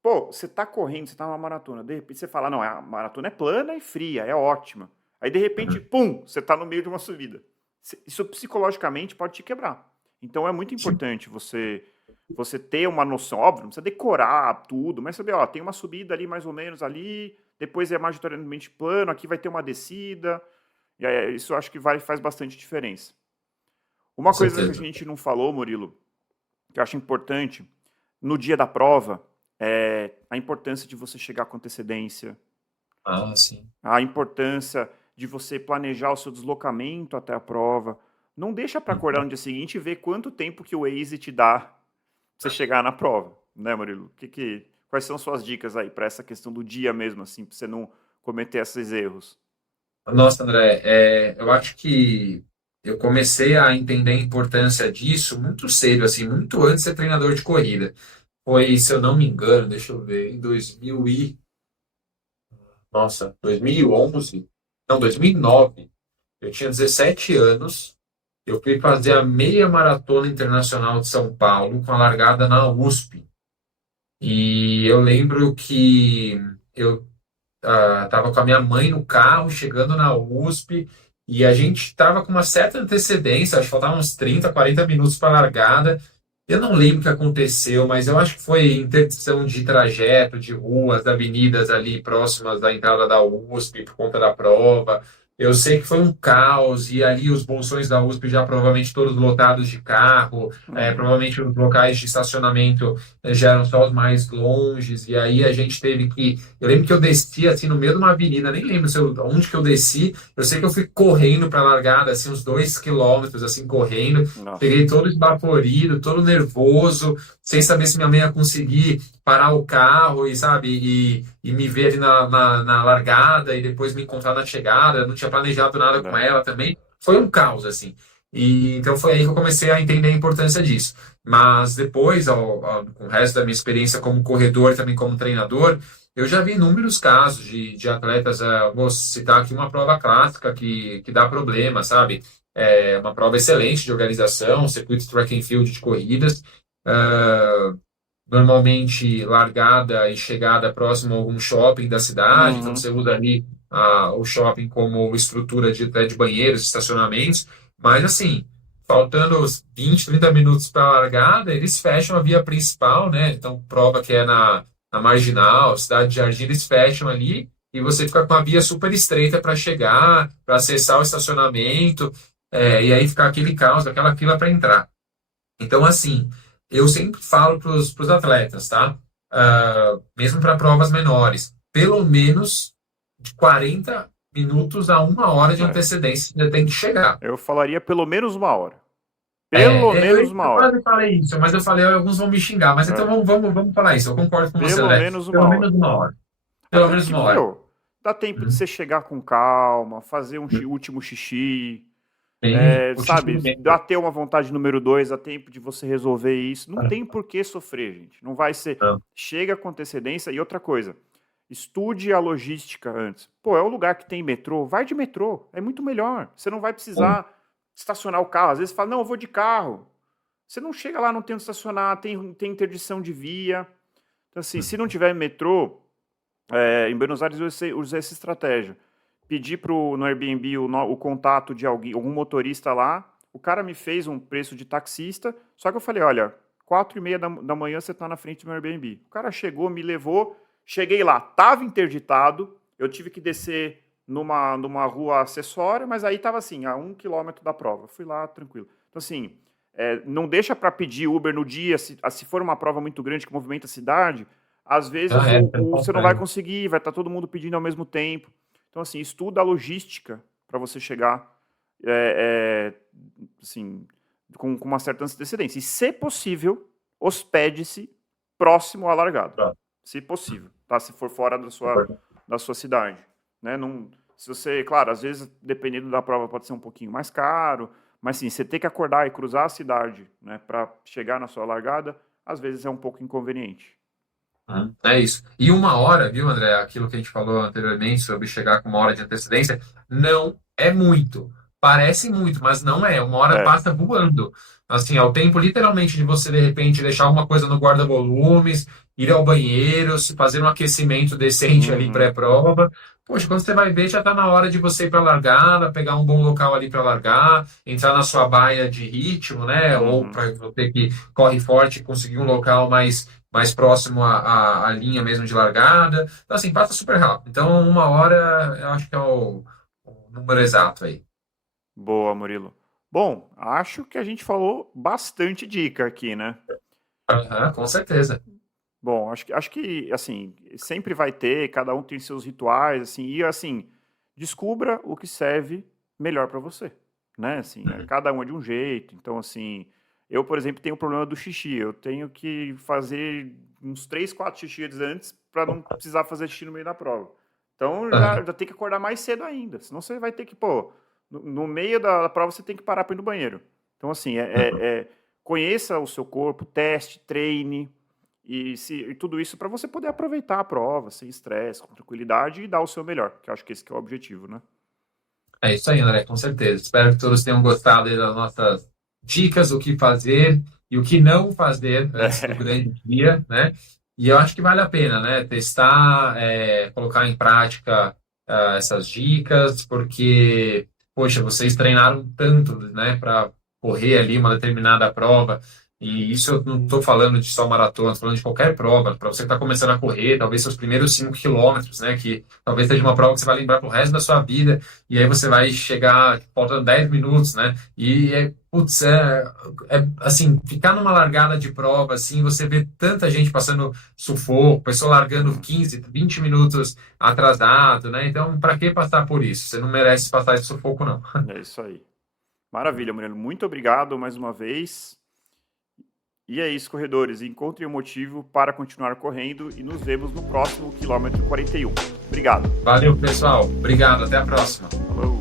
Pô, você tá correndo, você tá numa maratona, de repente você fala, não, a maratona é plana e fria, é ótima. Aí, de repente, Uhum. pum, você tá no meio de uma subida. Isso psicologicamente pode te quebrar. Então, é muito Sim. importante você ter uma noção, óbvio, não precisa decorar tudo, mas saber, ó, tem uma subida ali mais ou menos ali, depois é majoritariamente plano, aqui vai ter uma descida, e aí, isso eu acho que faz bastante diferença. Com Uma coisa que a certeza. gente não falou, Murilo, que eu acho importante, no dia da prova, é a importância de você chegar com antecedência, Ah, sim. a importância de você planejar o seu deslocamento até a prova. Não deixa para acordar Uhum. no dia seguinte e ver quanto tempo que o Waze te dá pra você chegar na prova, né, Murilo? Quais são suas dicas aí para essa questão do dia mesmo, assim, para você não cometer esses erros? Nossa, André, eu acho que eu comecei a entender a importância disso muito cedo, assim, muito antes de ser treinador de corrida. Foi, se eu não me engano, deixa eu ver, em 2011, não, 2009. Eu tinha 17 anos, eu fui fazer a meia maratona internacional de São Paulo com a largada na USP. E eu lembro que eu estava com a minha mãe no carro, chegando na USP, e a gente estava com uma certa antecedência, acho que faltavam uns 30, 40 minutos para a largada. Eu não lembro o que aconteceu, mas eu acho que foi interdição de trajeto, de ruas, avenidas ali próximas da entrada da USP por conta da prova. Eu sei que foi um caos, e ali os bolsões da USP já provavelmente todos lotados de carro, Uhum. provavelmente os locais de estacionamento já eram só os mais longes, e aí a gente teve que. Eu lembro que eu desci assim no meio de uma avenida, nem lembro onde que eu desci, eu sei que eu fui correndo para a largada, assim, uns 2 quilômetros, assim, correndo, Nossa. cheguei todo esbaforido, todo nervoso, sem saber se minha mãe ia conseguir parar o carro e, sabe, e me ver ali na largada e depois me encontrar na chegada. Eu não tinha planejado nada com É. ela também. Foi um caos, assim. E então foi aí que eu comecei a entender a importância disso. Mas depois, com o resto da minha experiência como corredor e também como treinador, eu já vi inúmeros casos de atletas. Vou citar aqui uma prova clássica que dá problema, sabe? É uma prova excelente de organização, circuito track and field de corridas. ah, Normalmente largada e chegada próximo a algum shopping da cidade, então Uhum. você usa ali o shopping como estrutura até de banheiros, estacionamentos, mas assim, faltando uns 20, 30 minutos para a largada, eles fecham a via principal, né? Então, prova que é na Marginal, Cidade de Jardim, eles fecham ali e você fica com a via super estreita para chegar, para acessar o estacionamento, e aí fica aquele caos, aquela fila para entrar. Então, assim, eu sempre falo para os atletas, tá? Mesmo para provas menores, pelo menos de 40 minutos a 1 hora de É. antecedência você tem que chegar. Eu falaria pelo menos uma hora. Pelo menos uma Eu hora. quase falei isso, mas eu falei, alguns vão me xingar, mas então É. vamos falar isso. Eu concordo com você, Pelo André. menos uma Pelo hora. menos 1 hora. Pelo Até menos porque, 1 hora. meu, dá tempo de Uhum. você chegar com calma, fazer um último xixi, Tem o sabe? xixi. Bater uma vontade número dois, dá tempo de você resolver isso. Não tem por que sofrer, gente. Não vai ser. Não. Chega com antecedência. E outra coisa, estude a logística antes. Pô, é um lugar que tem metrô, vai de metrô. É muito melhor. Você não vai precisar estacionar o carro. Às vezes fala, não, eu vou de carro. Você não chega lá, não tem onde estacionar, tem interdição de via. Então, assim, se não tiver metrô, em Buenos Aires eu usei essa estratégia. Pedi no Airbnb o contato de alguém, algum motorista lá. O cara me fez um preço de taxista. Só que eu falei, olha, 4h30 da manhã você está na frente do meu Airbnb. O cara chegou, me levou. Cheguei lá, tava interditado. Eu tive que descer numa rua acessória, mas aí tava assim, a 1 quilômetro da prova. Fui lá, tranquilo. Então, assim, não deixa para pedir Uber no dia, se for uma prova muito grande que movimenta a cidade, às vezes Você não você não vai consegue. conseguir, vai estar todo mundo pedindo ao mesmo tempo. Então, assim, estuda a logística para você chegar, assim, com uma certa antecedência. E, se possível, hospede-se próximo à largada. Pronto. Se possível, tá? Se for fora da sua cidade. Né? Não, se você, claro, às vezes, dependendo da prova, pode ser um pouquinho mais caro, mas sim, você ter que acordar e cruzar a cidade, né, para chegar na sua largada, às vezes é um pouco inconveniente. É isso. E 1 hora, viu, André? Aquilo que a gente falou anteriormente sobre chegar com 1 hora de antecedência, não é muito. Parece muito, mas não é. 1 hora É. passa voando. Assim, é o tempo literalmente de você, de repente, deixar uma coisa no guarda-volumes, ir ao banheiro, se fazer um aquecimento decente ali Uhum. pré-prova. Poxa, quando você vai ver, já está na hora de você ir para a largada, pegar um bom local ali para largar, entrar na sua baia de ritmo, né? Ou Uhum. para você que corre forte, conseguir um local mais próximo à linha mesmo de largada. Então, assim, passa super rápido. Então, 1 hora, eu acho que é o número exato aí. Boa, Murilo. Bom, acho que a gente falou bastante dica aqui, né? Aham, com certeza. Bom, acho que assim, sempre vai ter, cada um tem seus rituais, assim, e assim, descubra o que serve melhor para você, né? Assim, Uhum. cada um é de um jeito. Então, assim, eu, por exemplo, tenho o problema do xixi. Eu tenho que fazer uns 3, 4 xixis antes para não precisar fazer xixi no meio da prova. Então, já, Aham, já tem que acordar mais cedo ainda, senão você vai ter que, pô, no meio da prova você tem que parar para ir no banheiro. Então, assim, uhum. conheça o seu corpo, teste, treine, e tudo isso para você poder aproveitar a prova sem estresse, com tranquilidade e dar o seu melhor, que eu acho que esse que é o objetivo, né? É isso aí, André, com certeza. Espero que todos tenham gostado aí das nossas dicas, o que fazer e o que não fazer antes do grande dia, né? E eu acho que vale a pena, né? Testar, colocar em prática, essas dicas, porque, poxa, vocês treinaram tanto, né, para correr ali uma determinada prova. E isso eu não estou falando de só maratona, estou falando de qualquer prova. Para você que está começando a correr, talvez seus primeiros 5 quilômetros, né? Que talvez seja uma prova que você vai lembrar pro resto da sua vida, e aí você vai chegar faltando 10 minutos, né? Putz, assim, ficar numa largada de prova, assim, você vê tanta gente passando sufoco, pessoa largando 15, 20 minutos atrasado, né? Então, para que passar por isso? Você não merece passar esse sufoco, não. É isso aí. Maravilha, Murilo. Muito obrigado mais uma vez. E é isso, corredores. Encontrem um motivo para continuar correndo e nos vemos no próximo quilômetro 41. Obrigado. Valeu, pessoal. Obrigado. Até a próxima. Falou.